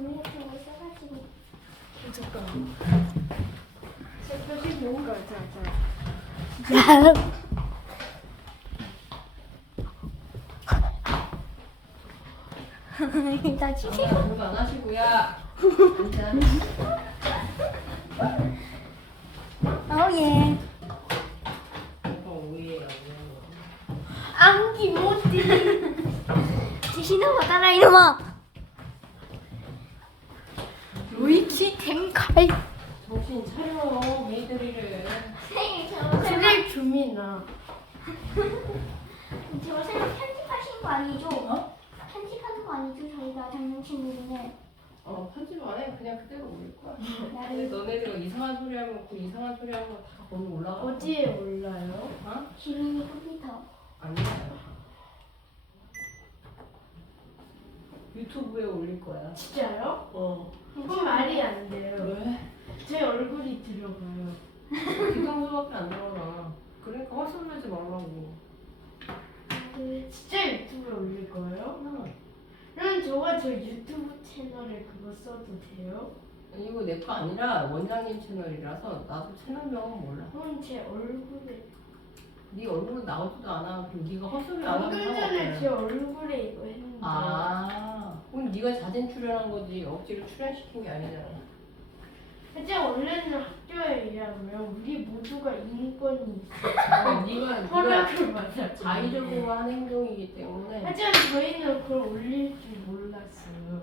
종이 같은 거 써가지고. 잠깐. 색깔이 뭔가 자. 나 치세. 공부 안 하시고요. 일단 예. 이거 오이에요. 안기 못해. 지시는 거 따라 이놈아. 위치 템칼. 정신 차려, 메이드리를. 생일 저 생일 주민아. 저 생일 편집하신 거 아니죠? 어? 편집하는 거 아니죠? 저희가 장난친구들은. 편집 안 해. 그냥 그대로 올릴 거야. 근데 나를 너네들 이상한 소리 하면 그 이상한 소리 하면 다 거기 올라가. 어디에 올라요? 어? 지민이 컴퓨터. 아니야. 유튜브에 올릴 거야. 진짜요? 어. 그건 말이 안 돼요. 왜? 제 얼굴이 들어가요. 기강수밖에 안 들어가. 그러니까 헛소리하지 말라고. 진짜 유튜브에 올릴 거예요? 응. 그럼 저 유튜브 채널에 그거 써도 돼요? 아니, 이거 내 거 아니라 원장님 채널이라서 나도 채널명은 몰라. 그럼 제 얼굴에 네 얼굴은 나오지도 않아. 그리고 네가 헛소리 안 하면 방금 전에 상관없잖아. 제 얼굴에 이거 했는데 그럼 네가 자진 출연한 거지 억지로 출연시킨 게 아니잖아. 하지만 원래는 학교에 의하면 우리 모두가 인권이 그러니까 네가 허락을 받았죠. 자의적으로 한 행동이기 때문에 하지만 저희는 그걸 올릴 줄 몰랐어요.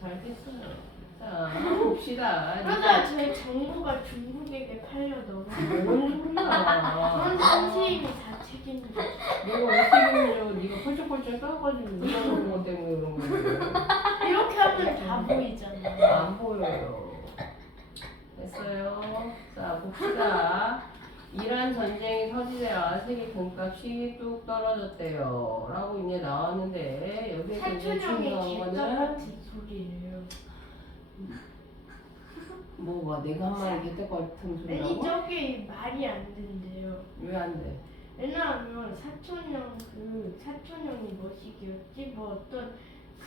잘 됐어요. 자 봅시다. 그러다 저희 정보가 중국에게 팔려 넘어. 뭔 그건 소리야. 선생님이 다 책임져. 내가 어떻게 해요? 네가 펄쩍펄쩍 떠가지고 웃어보는 것 때문에 그런 거예요. 이렇게 하면 다 보이잖아요. 안 보여요. 됐어요. 자 봅시다. 이란 전쟁이 터지자 세계 금값이 뚝 떨어졌대요. 라고 이제 나왔는데 여기서 이제 중요한 사촌형의 거는 개떡같은 소리예요. 뭐가 내가 한 말이 개떡 같은 아니 소리라고? 저게 말이 안 된대요. 왜 안 돼? 왜냐하면 사촌형이 뭐시기였지? 뭐 어떤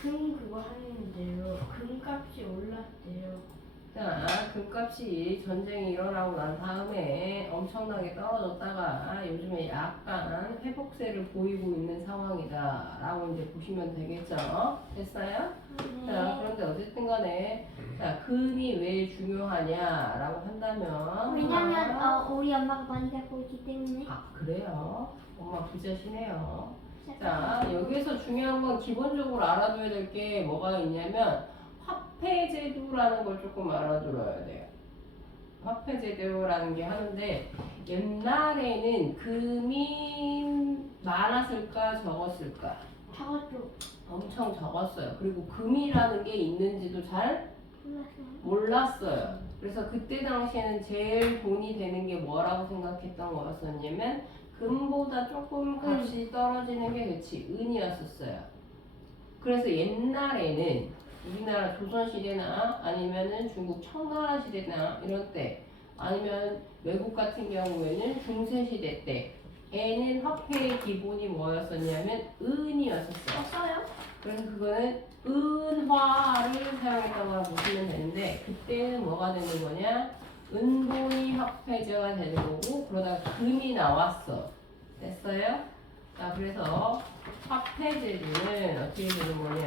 금 그거 하는데요. 금값이 올랐대요. 자, 금값이 전쟁이 일어나고 난 다음에 엄청나게 떨어졌다가 요즘에 약간 회복세를 보이고 있는 상황이다 라고 이제 보시면 되겠죠. 됐어요? 자, 그런데 어쨌든 간에 자, 금이 왜 중요하냐라고 한다면 왜냐면 우리 엄마가 많이 갖고 있기 때문에. 그래요? 엄마 부자시네요. 자, 여기서 중요한 건 기본적으로 알아둬야 될 게 뭐가 있냐면 화폐제도라는 걸 조금 알아들어야 돼요. 화폐제도라는 게 하는데 옛날에는 금이 많았을까 적었을까? 저것도 엄청 적었어요. 그리고 금이라는 게 있는지도 잘 몰랐어요. 몰랐어요. 그래서 그때 당시에는 제일 돈이 되는 게 뭐라고 생각했던 거였었냐면 금보다 조금 값이 떨어지는 게 그치 은이었었어요. 그래서 옛날에는 우리나라 조선시대나 아니면은 중국 청나라 시대나 이런 때 아니면 외국 같은 경우에는 중세시대 때에는 화폐의 기본이 뭐였었냐면 은이었었어요. 없어요? 그래서 그거는 은화를 사용했던 거라 보시면 되는데 그때는 뭐가 되는 거냐 은본이 화폐제가 되는 거고 그러다가 금이 나왔어. 됐어요? 자 그래서 화폐제도는 어떻게 되는 거냐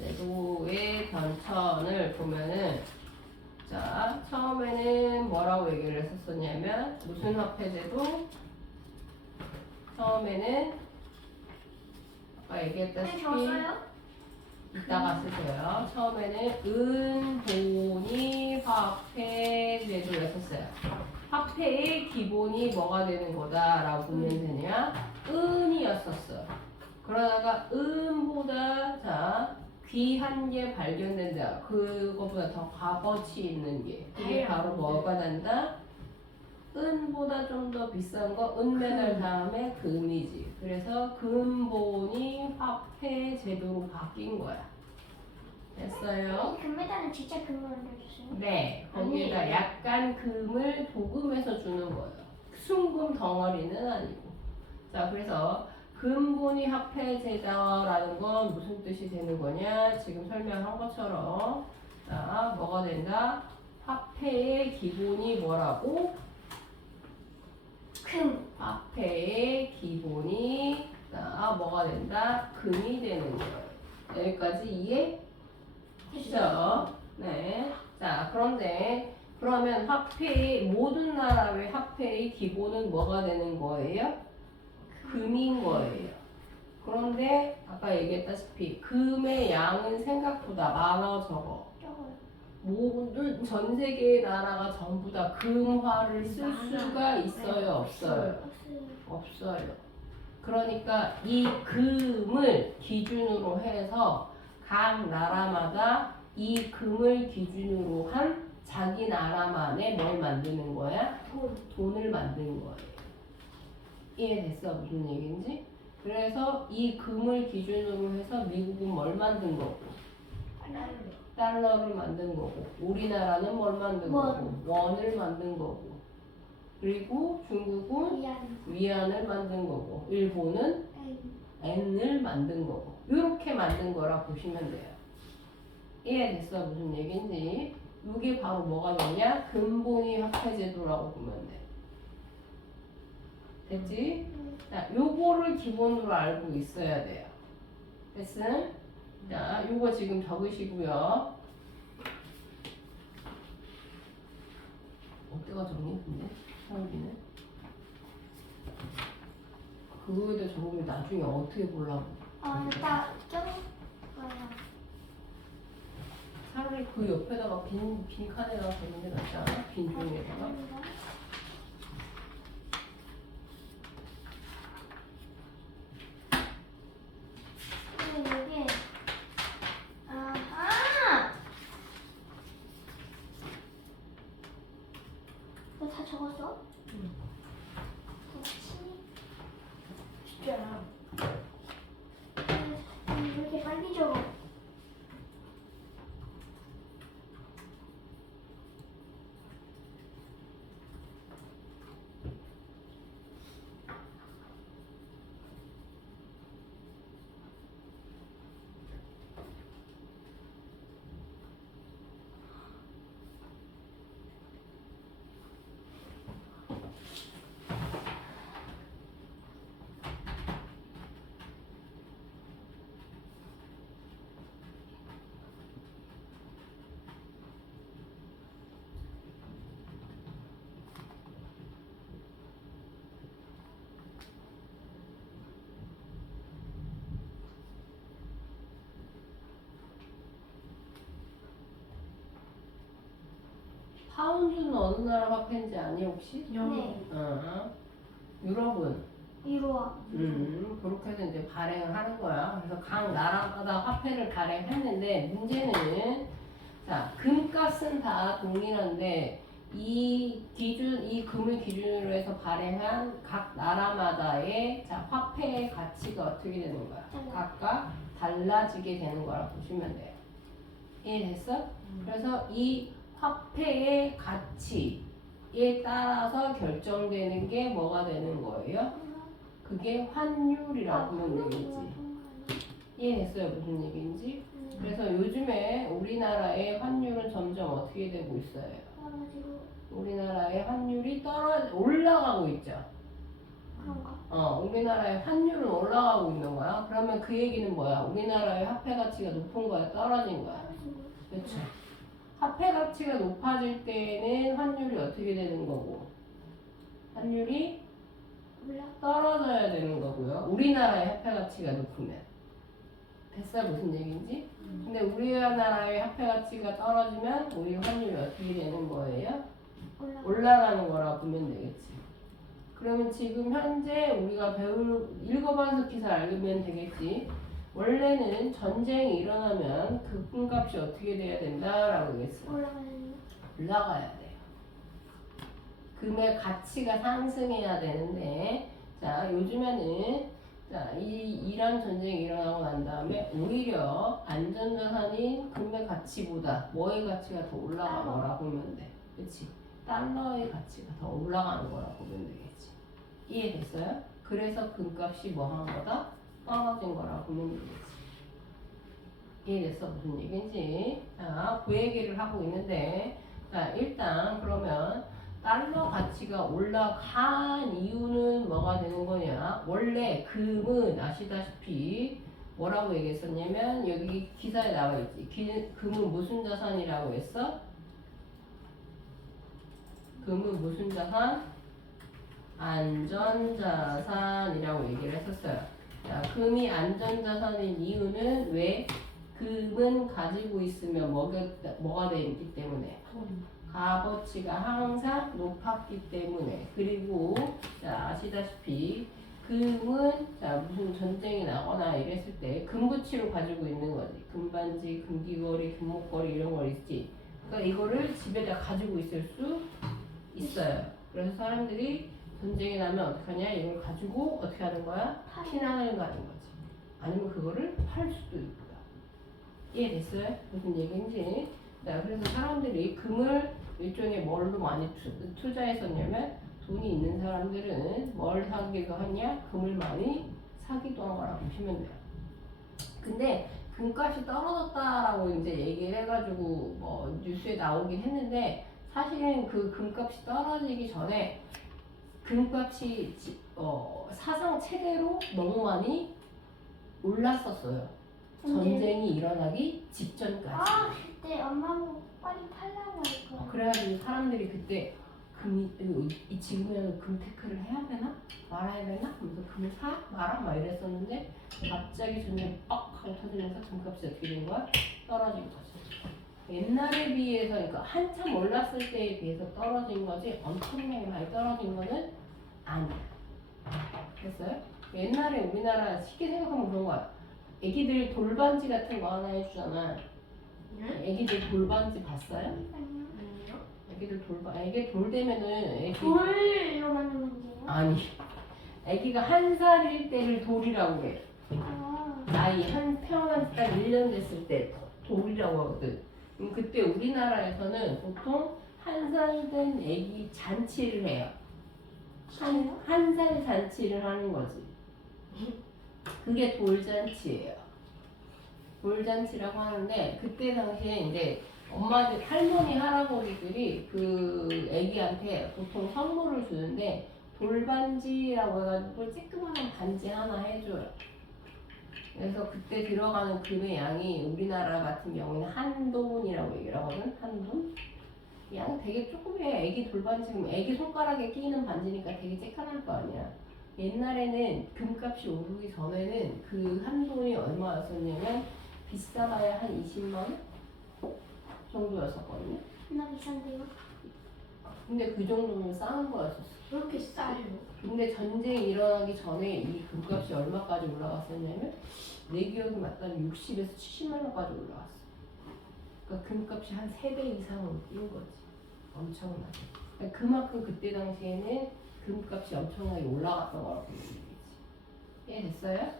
제도의 변천을 보면은 자 처음에는 뭐라고 얘기를 했었냐면 무슨 화폐제도 처음에는 아까 얘기했다시피 적었어요? 이따가 쓰세요. 처음에는 은본이 화폐제도였었어요. 화폐의 기본이 뭐가 되는 거다라고 보면 되냐? 은이었었어. 그러다가 은보다 자 귀한 게 발견된다. 그거보다 더 값어치 있는 게 그게 바로 뭐가 난다? 은보다 좀 더 비싼 거 은메달 다음에 금이지. 그래서 금본이 화폐 제도로 바뀐 거야. 됐어요? 이 금메달은 진짜 금으로 만들어줬어요? 네. 거기에다 아니에요. 약간 금을 도금해서 주는 거예요. 순금 덩어리는 아니고. 자, 그래서 근본이 화폐제다라는 건 무슨 뜻이 되는 거냐? 지금 설명한 것처럼 자, 뭐가 된다? 화폐의 기본이 뭐라고? 금. 화폐의 기본이 자, 뭐가 된다? 금이 되는 거예요. 여기까지 이해? 됐죠? 네. 자, 그런데 그러면 모든 나라의 화폐의 기본은 뭐가 되는 거예요? 금인 거예요. 그런데 아까 얘기했다시피 금의 양은 생각보다 많아 적어. 적어요. 모든 전 세계의 나라가 전부 다 금화를 쓸 수가 있어요, 없어요? 없어요. 그러니까 이 금을 기준으로 해서 각 나라마다 이 금을 기준으로 한 자기 나라만의 뭘 만드는 거야? 돈을 만드는 거예요. 이해됐어? 무슨 얘기인지? 그래서 이 금을 기준으로 해서 미국은 뭘 만든 거고? 달러를 만든 거고, 우리나라는 뭘 만든 거고? 원을 만든 거고, 그리고 중국은 위안을 만든 거고, 일본은 엔을 만든 거고, 이렇게 만든 거라 보시면 돼요. 이해됐어? 무슨 얘기인지? 이게 바로 뭐가 되냐? 근본이 화폐제도라고 보면 돼. 됐지? 자, 요거를 기본으로 알고 있어야 돼요. 됐음? 자, 요거 지금 적으시고요. 어때가 적니? 근데? 서울이는? 그거에다 적으면 나중에 어떻게 보려고? 딱 적어요. 차라리 그 옆에다가 빈 칸에다가 적는 게 낫지 않아? 빈 종이에다가? 이게 아하. 너 다 적었어? 응. 그렇지. 진짜. 왜 이렇게 빨리 적어? 파운드는 어느 나라 화폐인지 아니 혹시? 네. 유럽은? 이리와. 그렇게 해서 이제 발행을 하는 거야. 그래서 각 나라마다 화폐를 발행했는데 문제는 자, 금값은 다 동일한데 이 금을 기준으로 해서 발행한 각 나라마다의 자, 화폐의 가치가 어떻게 되는 거야? 각각 달라지게 되는 거라 보시면 돼요. 이해됐어? 그래서 이 화폐의 가치에 따라서 결정되는 게 뭐가 되는 거예요? 그게 환율이라고 보면 되겠지. 이해했어요? 무슨 얘기인지? 그래서 요즘에 우리나라의 환율은 점점 어떻게 되고 있어요? 우리나라의 환율이 올라가고 있죠. 그런가? 우리나라의 환율은 올라가고 있는 거야. 그러면 그 얘기는 뭐야? 우리나라의 화폐 가치가 높은 거야? 떨어진 거야? 그렇죠. 화폐 가치가 높아질 때는 환율이 어떻게 되는 거고? 환율이 떨어져야 되는 거고요. 우리나라의 화폐 가치가 높으면. 됐어? 무슨 얘기인지? 근데 우리나라의 화폐 가치가 떨어지면 우리 환율이 어떻게 되는 거예요? 올라가는 거라 보면 되겠지. 그러면 지금 현재 우리가 읽어봐서 기사 알면 되겠지. 원래는 전쟁이 일어나면 그 금값이 어떻게 돼야 된다라고 했어. 올라가야 돼요. 금의 가치가 상승해야 되는데, 자, 요즘에는 자, 이란 전쟁이 일어나고 난 다음에 오히려 안전자산인 금의 가치보다 뭐의 가치가 더 올라가는 거라 보면 돼. 그치? 달러의 가치가 더 올라가는 거라 보면 되겠지. 이해됐어요? 그래서 금값이 뭐 한 거다? 떨어진 거라고 보면 되겠지. 이해됐어? 무슨 얘기인지. 자, 그 얘기를 하고 있는데, 자, 일단 그러면 달러 가치가 올라간 이유는 뭐가 되는 거냐? 원래 금은 아시다시피 뭐라고 얘기했었냐면, 여기 기사에 나와 있지. 금은 무슨 자산이라고 했어? 금은 무슨 자산? 안전자산이라고 얘기를 했었어요. 자, 금이 안전자산인 이유는 왜? 금은 가지고 있으면 뭐가 되기 때문에? 돈. 값어치가 항상 높았기 때문에. 그리고 자, 아시다시피 금은 자, 무슨 전쟁이 나거나 이랬을 때 금부치로 가지고 있는 거지. 금반지, 금귀걸이, 금목걸이 이런 거 있지. 그러니까 이거를 집에다 가지고 있을 수 있어요. 그래서 사람들이 전쟁이 나면 어떡하냐? 이걸 가지고 어떻게 하는 거야? 피난을 가는 거지. 아니면 그거를 팔 수도 있고요. 이해됐어요? 무슨 얘기인지. 자, 그래서 사람들이 금을 일종의 뭘로 많이 투자했었냐면 돈이 있는 사람들은 뭘 사기도 하냐? 금을 많이 사기도 한 거라고 보시면 돼요. 근데 금값이 떨어졌다라고 이제 얘기를 해가지고 뭐 뉴스에 나오긴 했는데 사실은 그 금값이 떨어지기 전에 금값이 사상 최대로 너무 많이 올랐었어요. 전쟁이 일어나기 직전까지. 아, 그때 엄마하고 빨리 팔라고 했거든. 그래가지고 사람들이 그때 금이 지금이라도 금테크를 해야 되나 말아야 되나 하면서 금을 사 말아 막 이랬었는데 갑자기 전쟁이 빡 하고 터지면서 금값이 어떻게 된 거야? 떨어진 거지. 옛날에 비해서 그러니까 한참 올랐을 때에 비해서 떨어진 거지 엄청나게 많이 떨어진 거는 아니야. 됐어요? 옛날에 우리나라 쉽게 생각하면 그런 거야. 애기들 돌반지 같은 거 하나 해주잖아. 애기들 돌반지 봤어요? 아니요. 애기 돌 되면은 돌로 만든 건데요? 아니 애기가 한 살일 때를 돌이라고 해. 아, 나이 태어난 딱 1년 됐을 때 돌이라고 하거든. 그때 우리나라에서는 보통 한 살 된 애기 잔치를 해요. 한 살 잔치를 하는 거지. 그게 돌잔치예요. 돌잔치라고 하는데 그때 당시에 이제 엄마들, 할머니, 할아버지들이 그 애기한테 보통 선물을 주는데 돌반지라고 해가지고 쬐끄만한 반지 하나 해줘요. 그래서 그때 들어가는 금의 양이 우리나라 같은 경우는 한돈이라고 얘기를 하거든. 한돈. 양 되게 조금이에요. 애기 돌반지, 애기 손가락에 끼는 반지니까 되게 쬐끈할 거 아니야. 옛날에는 금값이 오르기 전에는 그 한돈이 얼마였었냐면 비싸봐야 한 20만 원 정도였었거든요. 나 비싼데요? 근데 그 정도면 싼 거였었어. 그렇게 싸요? 근데 전쟁이 일어나기 전에 이 금값이 얼마까지 올라갔었냐면 내 기억이 맞다면 60에서 70만 원까지 올라갔어. 그러니까 금값이 한 3배 이상은 뛴 거지. 엄청나게. 그러니까 그만큼 그때 당시에는 금값이 엄청나게 올라갔던 거라고 보면 되겠지. 이해됐어요?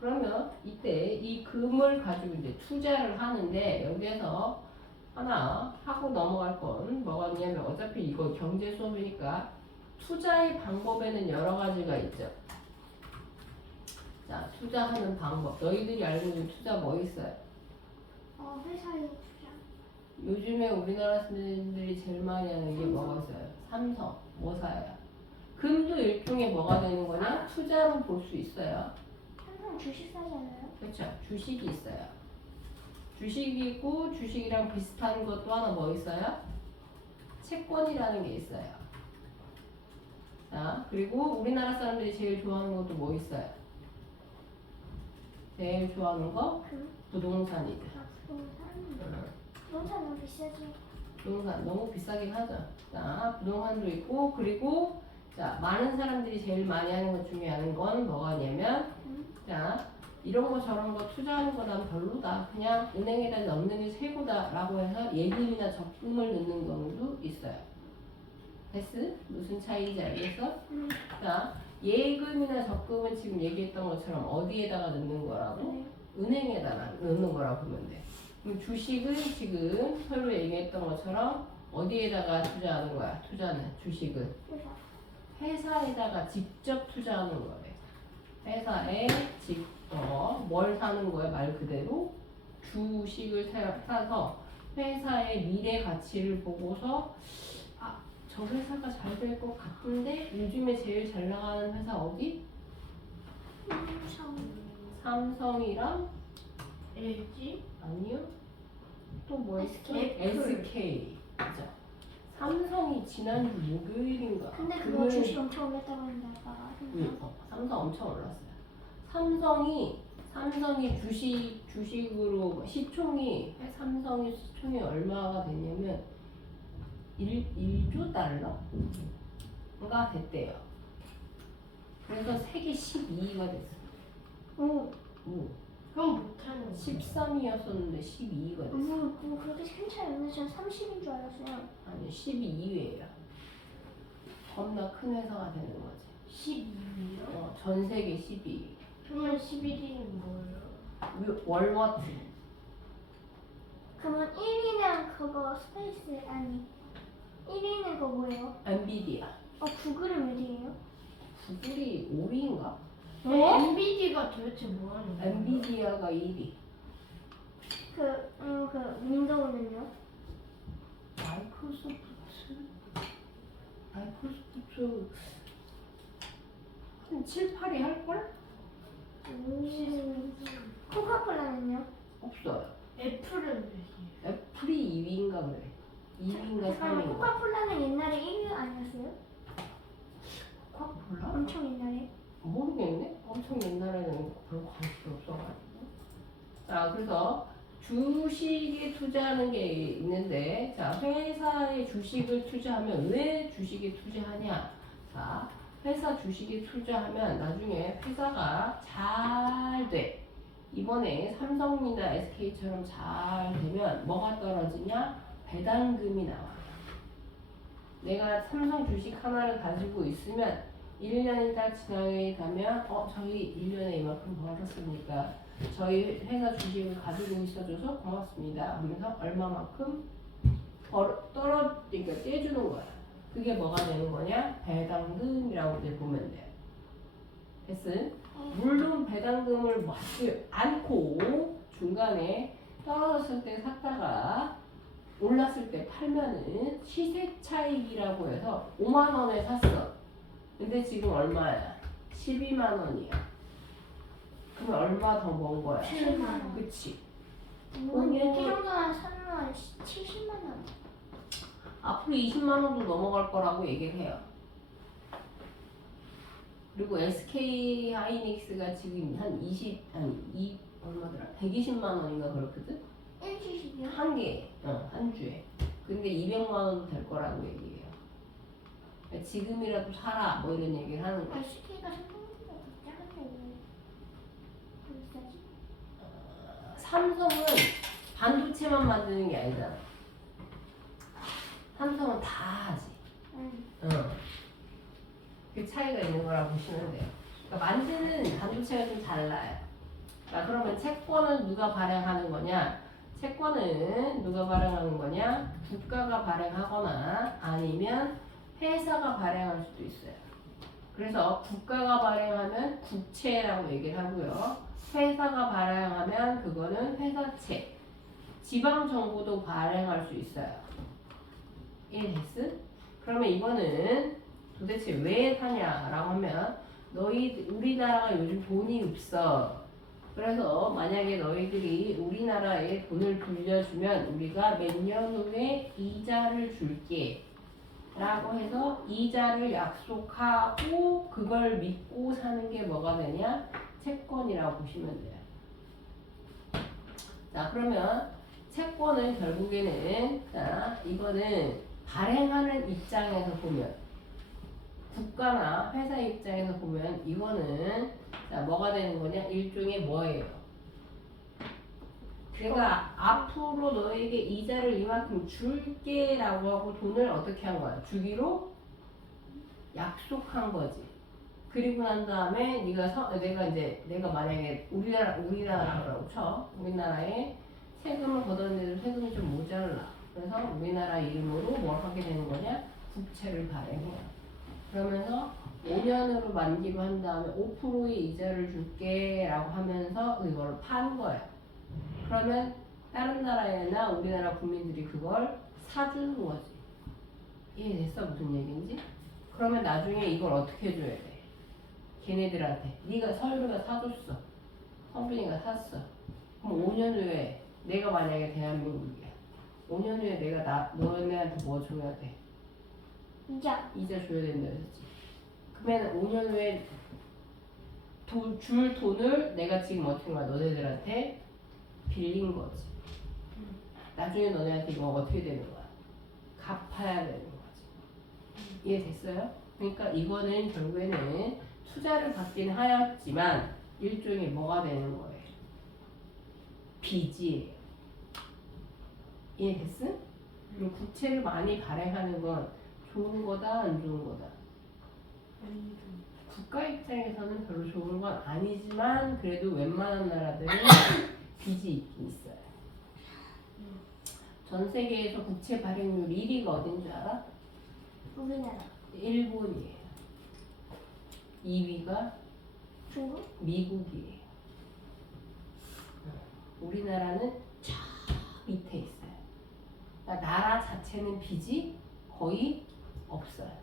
그러면 이때 이 금을 가지고 이제 투자를 하는데 여기에서 하나 하고 넘어갈 건 뭐가 있냐면 어차피 이거 경제 수업이니까 투자의 방법에는 여러 가지가 있죠. 자, 투자하는 방법. 너희들이 알고 있는 투자 뭐 있어요? 회사에 투자. 요즘에 우리나라 사람들이 제일 많이 하는 게 뭐가 있어요? 삼성, 뭐 사요? 금도 일종의 뭐가 되는 거냐? 투자로 볼 수 있어요. 항상 주식 사잖아요. 그렇죠. 주식이 있어요. 주식이 있고 주식이랑 비슷한 것도 하나 뭐 있어요? 채권이라는 게 있어요. 자, 그리고 우리나라 사람들이 제일 좋아하는 것도 뭐 있어요? 제일 좋아하는 거? 부동산이죠. 부동산 너무 비싸죠. 부동산 너무 비싸긴 하죠. 자, 부동산도 있고 그리고 자, 많은 사람들이 제일 많이 하는 것 중에 하는 건 뭐가냐면 자, 이런 거 저런 거 투자하는 거 난 별로다. 그냥 은행에다 넣는 게 최고다 라고 해서 예금이나 적금을 넣는 경우도 있어요. 됐어? 무슨 차이인지 알겠어? 자, 예금이나 적금은 지금 얘기했던 것처럼 어디에다가 넣는 거라고? 은행에다가 넣는 거라고 보면 돼. 그럼 주식은 지금 서로 얘기했던 것처럼 어디에다가 투자하는 거야? 투자는 주식은 회사에다가 직접 투자하는 거예요. 회사에 직접 뭘 사는 거야? 말 그대로 주식을 사서 회사의 미래 가치를 보고서 아, 저 회사가 잘 될 것 같은데 요즘에 제일 잘 나가는 회사 어디? 삼성이랑 LG? 아니요. 또 뭐 있어? SK. SK. 그죠? 삼성이 지난주 목요일인가? 근데 그거 주식 엄청 올랐다고 했는데 아빠가. 삼성 엄청 올랐어요. 삼성이 주식으로 삼성이 시총이 얼마가 됐냐면 1조 달러가 됐대요. 그래서 세계 12위가 됐어요. 오. 그럼 못하는 13위였었는데 12위가 됐어요. 뭐 그렇게 큰 차이 없는데 전 30인 줄 알았어요. 아니 12위예요. 겁나 큰 회사가 되는 거지. 12위요? 전 세계 12위. 그러면 11위는 뭐예요? 월마트. 그러면 1위는 그거 스페이스 아니 1위는 그거 뭐예요? 엔비디아. 구글은 몇이에요? 구글이 5위인가? 엔비디가 도대체 뭐 하는 거예요? 엔비디아가 1위. 그 윈도우는요? 마이크로소프트 한 7, 8위 할걸? 코카콜라는요? 없어요. 애플은 몇이에요? 애플이 2위인가 그래. 2위인가 잠깐만 3위인가. 코카콜라는 옛날에 1위 아니었어요? 코카콜라? 엄청 옛날에. 모르겠네. 엄청 옛날에는 별로 관심이 없어가지고. 자, 그래서 주식에 투자하는 게 있는데, 자, 회사의 주식을 투자하면 왜 주식에 투자하냐? 자, 회사 주식에 투자하면 나중에 회사가 잘 돼. 이번에 삼성이나 SK처럼 잘 되면 뭐가 떨어지냐? 배당금이 나와요. 내가 삼성 주식 하나를 가지고 있으면 1년이 딱 지나게 가면 저희 1년에 이만큼 벌었으니까 저희 회사 주식을 가지고 있어줘서 고맙습니다. 그러면서 얼마만큼 그러니까 떼주는 거야. 그게 뭐가 되는 거냐? 배당금이라고 이제 보면 돼요. 됐음? 물론 배당금을 받지 않고 중간에 떨어졌을 때 샀다가 올랐을 때 팔면은 시세 차익이라고 해서 5만 원에 샀어. 근데 지금 얼마야? 12만 원이야. 그러면 얼마 더 번 거야? 7만 원. 그치? 이렇게 정도만 사면 70만 원. 앞으로 20만 원도 넘어갈 거라고 얘기를 해요. 그리고 SK 하이닉스가 지금 한 120만 원인가 그렇거든? 1주식이요? 한 주에. 근데 200만 원도 될 거라고 얘기해요. 그러니까 지금이라도 사라 뭐 이런 얘기를 하는 거야. SK가 삼성보다 더 작은데 왜 비싸지? 삼성은 반도체만 만드는 게 아니잖아. 삼성은 다 하지. 그 차이가 있는 거라고 보시면 돼요. 그러니까 만드는 반도체가 좀 달라요. 자, 그러면 채권은 누가 발행하는 거냐? 채권은 누가 발행하는 거냐? 국가가 발행하거나 아니면 회사가 발행할 수도 있어요. 그래서 국가가 발행하면 국채라고 얘기를 하고요. 회사가 발행하면 그거는 회사채. 지방정부도 발행할 수 있어요. 이해됐어? 그러면 이거는 도대체 왜 사냐라고 하면 우리나라가 요즘 돈이 없어. 그래서 만약에 너희들이 우리나라에 돈을 빌려주면 우리가 몇 년 후에 이자를 줄게 라고 해서 이자를 약속하고 그걸 믿고 사는 게 뭐가 되냐? 채권이라고 보시면 돼요. 자, 그러면 채권은 결국에는 이거는 발행하는 입장에서 보면 국가나 회사 입장에서 보면 이거는 뭐가 되는 거냐? 일종의 뭐예요? 내가 앞으로 너에게 이자를 이만큼 줄게 라고 하고 돈을 어떻게 한 거야? 주기로 약속한 거지. 그리고 난 다음에 내가 만약에 우리나라라고 쳐. 우리나라에 세금을 걷어내도 세금이 좀 모자라. 그래서 우리나라 이름으로 뭘 하게 되는 거냐? 국채를 발행해요. 그러면서 5년으로 만기로 한 다음에 5%의 이자를 줄게 라고 하면서 이걸 판 거야. 그러면 다른 나라나 우리나라 국민들이 그걸 사주는 거지. 이해됐어? 무슨 얘기인지? 그러면 나중에 이걸 어떻게 줘야 돼? 걔네들한테. 네가 서울이가 사줬어. 성빈이가 샀어. 그럼 5년 후에 내가 만약에 대한민국이야. 5년 후에 내가 너네한테 뭐 줘야 돼? 이자. 이자 줘야 된다 그랬지. 그러면 5년 후에 줄 돈을 내가 지금 어떻게 말 너네들한테 빌린 거지. 나중에 너네한테 이거 어떻게 되는 거야? 갚아야 되는 거지. 이해됐어요? 그러니까 이거는 결국에는 투자를 받긴 하였지만 일종의 뭐가 되는 거예요? 빚이에요. 이해됐어? 그리고 국채를 많이 발행하는 건 좋은 거다 안 좋은 거다? 국가 입장에서는 별로 좋은 건 아니지만 그래도 웬만한 나라들은 빚이 있긴 있어요. 전 세계에서 국채 발행률 1위가 어딘 줄 알아? 우리나라. 일본이에요. 2위가 중국? 미국이에요. 우리나라는 저 밑에 있어요. 그러니까 나라 자체는 빚이 거의 없어요.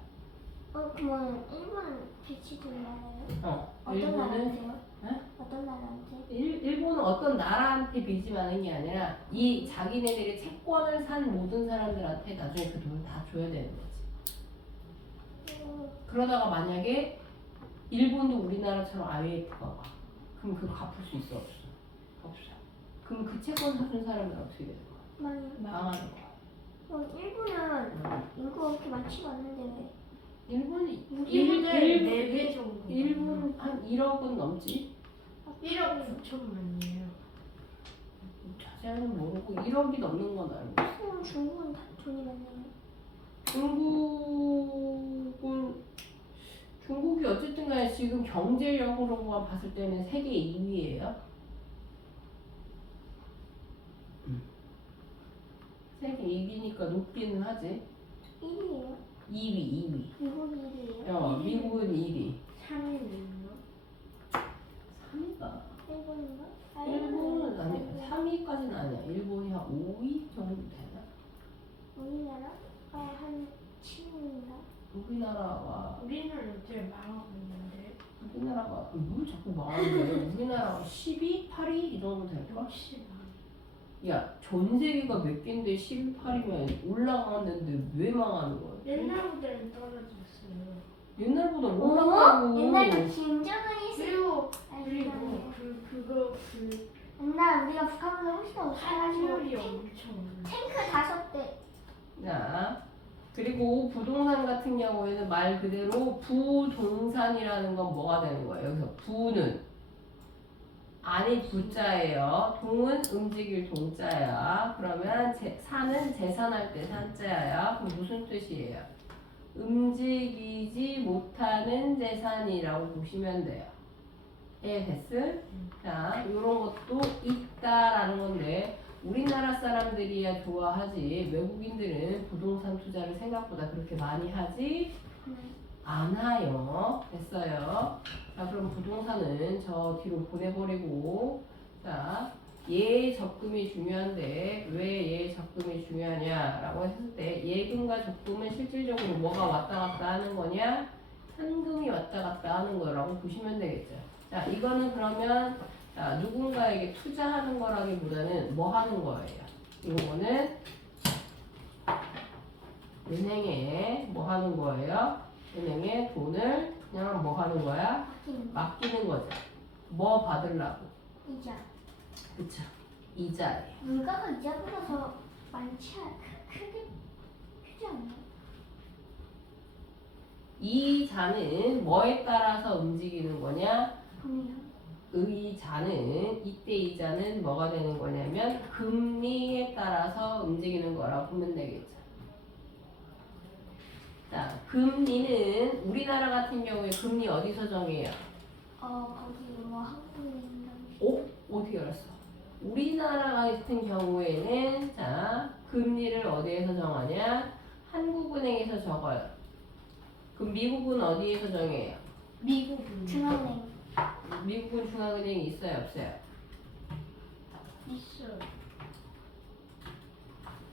그러면 일본 빛이 좀 나라요? 어떤 일본은 나라한테요? 네? 어떤 나라한테? 일본은 어떤 나라한테 빚이 많은 게 아니라 이 자기네들이 채권을 산 모든 사람들한테 나중에 그 돈을 다 줘야 되는 거지. 그러다가 만약에 일본도 우리나라처럼 IMF가 와. 그럼 그거 갚을 수 있어 없어? 없어. 그럼 그 채권 사준 사람은 어떻게 되는 거야? 망하는 거야. 일본은 인구가 그렇게 많지가 않은데 왜? 일본이 우리보다 4배 정도. 일본 한 1억은 넘지? 1억 9천만이에요. 자세히는 모르고 1억이 넘는 건 알고 있어. 그럼 중국은 다 돈이 많네요. 중국이 어쨌든 간에 지금 경제력으로만 봤을 때는 세계 2위예요. 세계 2위니까 높기는 하지. 1위예요? 2위. 미국이 1위예요? 미국은 2위. 3위는요? 3위가 일본인가? 일본은 아니야. 3위까지는 아니야. 일본이 한 5위 정도 되나? 우리나라? 한 7위인가? 우리나라가 우리는 제일 망하고 있는데. 뭘 자꾸 말하는데 우리나라가 10위? 8위? 이 정도 될까? 역시 망. 야, 전 세계가 몇 개인데 10위, 8위면 올라가는데 왜 망하는 거야? 옛날보다는 떨어졌어요. 옛날보다 올라가고 옛날에 김정은이 그리고 그리고 옛날 우리가 북한보다 훨씬 더 환율이 못해가지고 엄청 탱크 5대. 자, 그리고 부동산 같은 경우에는 말 그대로 부동산이라는 건 뭐가 되는 거예요? 여기서 부는 안이 부자예요. 동은 움직일 동자야. 그러면 산은 재산할 때 산자야. 그럼 무슨 뜻이에요? 움직이지 못하는 재산이라고 보시면 돼요. 됐어? 자, 이런 것도 있다라는 건데 우리나라 사람들이야 좋아하지 외국인들은 부동산 투자를 생각보다 그렇게 많이 하지 않아요. 됐어요. 자, 그럼 부동산은 저 뒤로 보내버리고 자, 예적금이 중요한데 왜 예적금이 중요하냐라고 했을 때 예금과 적금은 실질적으로 뭐가 왔다 갔다 하는 거냐? 현금이 왔다 갔다 하는 거라고 보시면 되겠죠. 자, 이거는 그러면 자, 누군가에게 투자하는 거라기보다는 뭐 하는 거예요? 이거는 은행에 뭐 하는 거예요? 은행에 돈을 그냥 뭐 하는 거야? 맡기는 거죠. 뭐 받으려고? 이자. 그쵸. 이자예요. 물가가 이자보다 더 크지 않나요? 이자는 뭐에 따라서 움직이는 거냐? 금이요. 이자는 이때 이자는 뭐가 되는 거냐면 금리에 따라서 움직이는 거라고 보면 되겠죠. 자, 금리는 우리나라 같은 경우에 금리 어디서 정해요? 거기 뭐 한국에 있는 어떻게 알았어? 우리나라 같은 경우에는 자 금리를 어디에서 정하냐? 한국은행에서 적어요. 그럼 미국은 어디에서 정해요? 미국은 중앙은행. 미국은 중앙은행이 있어요, 없어요? 있어요.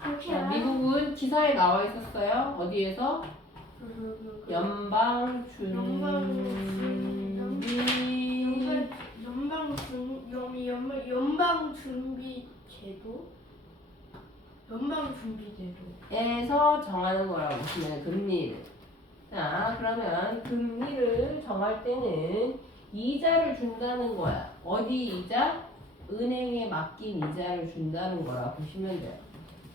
그렇게 자, 미국은 기사에 나와 있었어요. 어디에서? 연방준비 연방준비제도 에서 정하는 거라고 보시면 금리를. 자, 그러면 금리를 정할 때는 이자를 준다는 거야. 어디 이자? 은행에 맡긴 이자를 준다는 거라 보시면 돼요.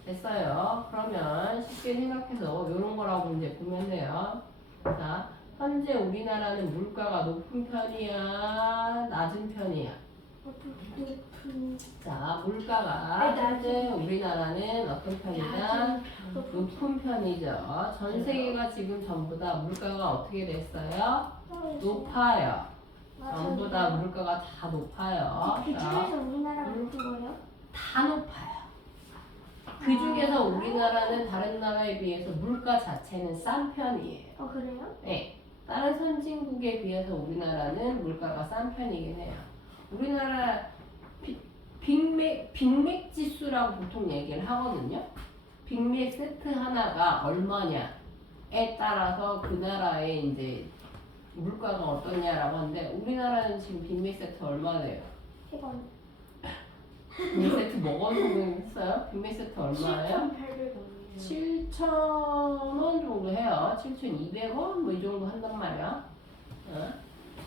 됐어요. 그러면 쉽게 생각해서 이런 거라고 이제 보면 돼요. 자, 현재 우리나라는 물가가 높은 편이야, 낮은 편이야? 자, 물가가 현재 우리나라는 어떤 편이다? 높은 편이죠. 전 세계가 지금 전부 다 물가가 어떻게 됐어요? 높아요. 전부 다 물가가 다 높아요. 그 자, 중에서 우리나라가 높은 거예요? 다 높아요. 그 중에서 우리나라는 다른 나라에 비해서 물가 자체는 싼 편이에요. 그래요? 네. 다른 선진국에 비해서 우리나라는 물가가 싼 편이긴 해요. 우리나라 빅맥 지수라고 보통 얘기를 하거든요. 빅맥 세트 하나가 얼마냐에 따라서 그 나라의 이제 물가가 어떠냐라고 하는데 우리나라는 지금 빅맥 세트 얼마 돼요? 100원. 빅맥 세트 먹어보셨어요? 빅맥 세트 얼마예요? 7,800원이에요. 7,000원 정도 해요. 7,200원 뭐 이 정도 한단 말이야.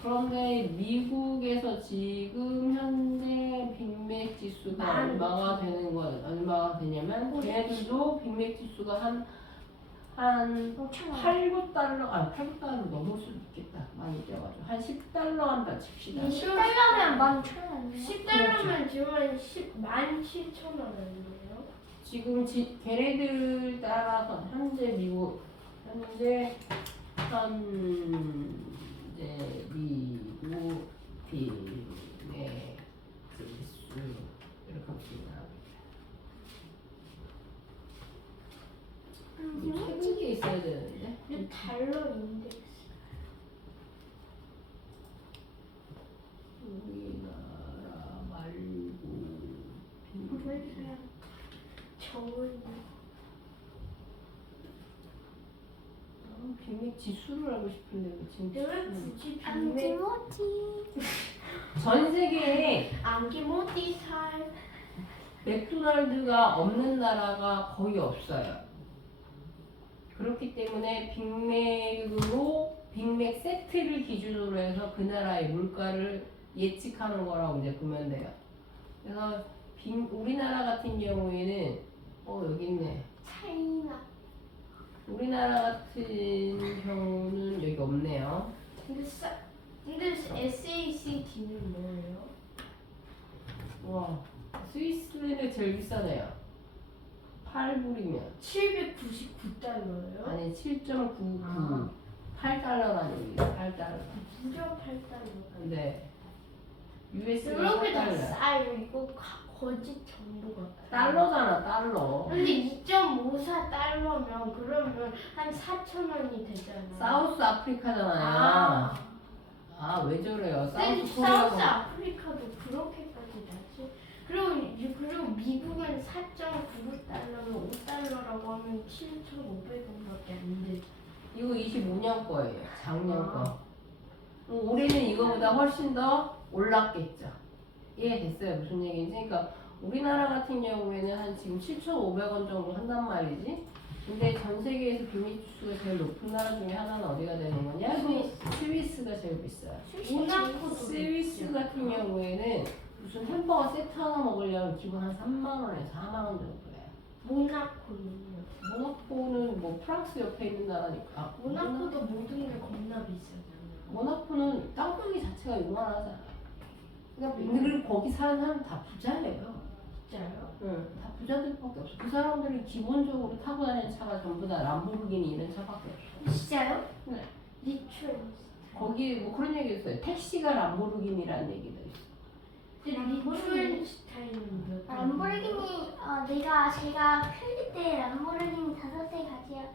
그런데 미국에서 지금 현재 빅맥 지수가 얼마가 되는 거 얼마가 되냐면 걔네들도 빅맥 지수가 한 8, 9달러 8달러 넘을 수도 있겠다. 많이 뛰어가지고 한 10달러 한다 칩시다. 10달러면 11,000원. 10달러면 지금 한 17,000원. 지금 걔네들 따라서 현재 미국 현재 미국 빅맥 지수 이렇게 합시다. 책인 게 있어야 되는데. 달러 인덱스. 우리나라 말고 빅맥 지수를 알고 싶은데 왜 지금 왜 지수는- 굳이 안티모티. 전 세계에 안기모티 살 맥도날드가 없는 나라가 거의 없어요. 그렇기 때문에 빅맥 세트를 기준으로 해서 그 나라의 물가를 예측하는 거라고 이제 보면 돼요. 그래서 우리나라 같은 경우에는 여기 있네. 차이나. 우리나라 같은 경우는 여기 없네요. 근데 SACD는 뭐예요? 와, 스위스는 제일 비싸네요. 8불이면 799달러예요? 아니 7.99 8달러라는 얘기예요. 8달러. 무려 8달러. 네. USD 이렇게 다 8달러. 싸요. 이거 거짓 정보 같아요. 달러잖아, 달러. 근데 2.54달러면 그러면 한 4,000원이 되잖아요. 사우스 아프리카잖아요. 아, 왜 저래요? 근데 사우스 사우스 코리아가 아프리카도 그렇게까지 나지? 그리고 미국은 4.99달러면 5달러라고 하면 7,500원밖에 안 돼. 이거 25년 거예요. 작년 아. 거. 올해는 이거보다 훨씬 더 올랐겠죠. 이해됐어요? 무슨 얘기인지? 그러니까 우리나라 같은 경우에는 한 지금 7,500원 정도 한단 말이지. 근데 전 세계에서 빅맥 지수가 제일 높은 나라 중에 하나는 어디가 되는 거냐? 스위스가 제일 비싸요. 모나코도 스위스 같은 경우에는 무슨 햄버거 세트 하나 먹으려면 기본 한 3만 원에서 4만 원 정도예요. 모나코는요? 모나코는 뭐 프랑스 옆에 있는 나라니까. 모나코도 모든 게 겁나 비싸잖아요. 모나코는 땅덩이 자체가 요만하잖아. 그러니까 그리고 거기 사는 사람 다 부자예요. 진짜요? 응, 다 부자들밖에 없어. 그 사람들이 기본적으로 타고 다니는 차가 전부 다 람보르기니 이런 차밖에 없어. 진짜요? 네. 리트렌스. 거기 뭐 그런 얘기 있어요. 택시가 람보르기니라는 얘기도 있어. 근데 리트렌스타인은 몇 람보르기니 제가 클리 때 람보르기니 5대 가지고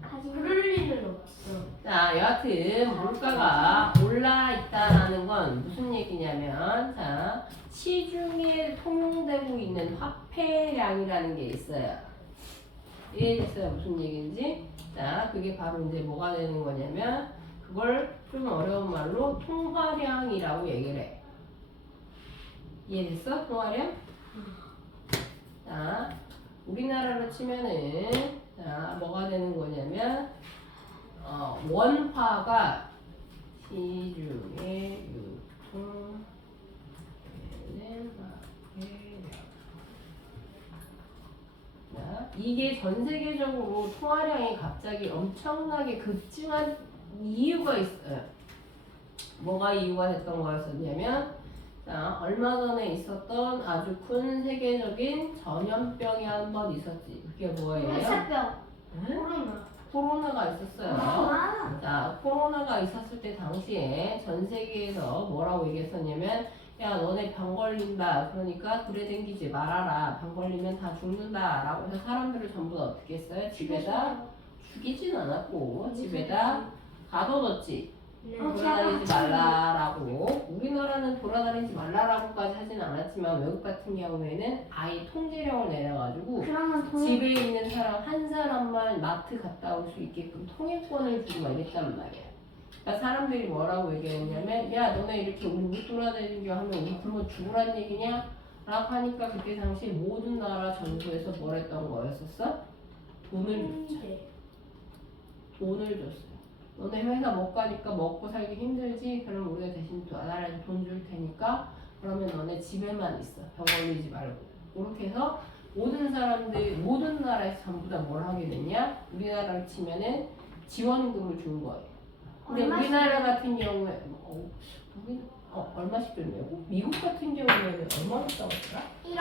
가지고 그럴 리는 없어. 자, 여하튼 물가가 올라 있다라는 건 무슨 얘기냐면, 자, 시중에 통용되고 있는 화폐량이라는 게 있어요. 이해됐어요? 무슨 얘기인지? 자, 그게 바로 이제 뭐가 되는 거냐면, 그걸 좀 어려운 말로 통화량이라고 얘기를 해. 이해됐어? 통화량? 자, 우리나라로 치면은, 자, 뭐가 되는 거냐면, 원화가 시중에 유통되는 화폐량. 자, 이게 전 세계적으로 통화량이 갑자기 엄청나게 급증한 이유가 있어요. 뭐가 이유가 됐던 거였었냐면, 자, 얼마 전에 있었던 아주 큰 세계적인 전염병이 한 번 있었지. 그게 뭐예요? 회사병. 코로나. 코로나가 있었어요. 아, 자, 코로나가 있었을 때 당시에 전 세계에서 뭐라고 얘기했었냐면, 야, 너네 병 걸린다. 그러니까 그래 댕기지 말아라. 병 걸리면 다 죽는다. 라고 해서 사람들을 전부 다 어떻게 했어요? 집에다 죽이진 않았고, 집에다 가둬뒀지. 네. 돌아다니지 말라라고. 우리나라는 돌아다니지 말라라고까지 하진 않았지만 외국 같은 경우에는 아예 통제령을 내려가지고 그러면 돈 집에 있는 사람 한 사람만 마트 갔다 올 수 있게끔 통행권을 주고 막 이랬단 말이야. 그러니까 사람들이 뭐라고 얘기했냐면, 야, 너네 이렇게 우리 못 돌아다니게 하면 우리 굶어 죽으란 얘기냐? 라고 하니까 그때 당시 모든 나라 정부에서 뭘 했던 거였었어? 돈을 줬죠. 돈을 줬어요. 너네 회사 못 가니까 먹고 살기 힘들지? 그럼 우리가 대신 나라에서 돈 줄 테니까 그러면 너네 집에만 있어. 병 걸리지 말고. 그렇게 해서 모든 사람들, 모든 나라에서 전부 다 뭘 하게 됐냐? 우리나라를 치면은 지원금을 준 거예요. 근데 얼마씩? 우리나라 같은 경우에 얼마씩 줬냐고? 미국 같은 경우에는 얼마 줬다고 했더라? 1억?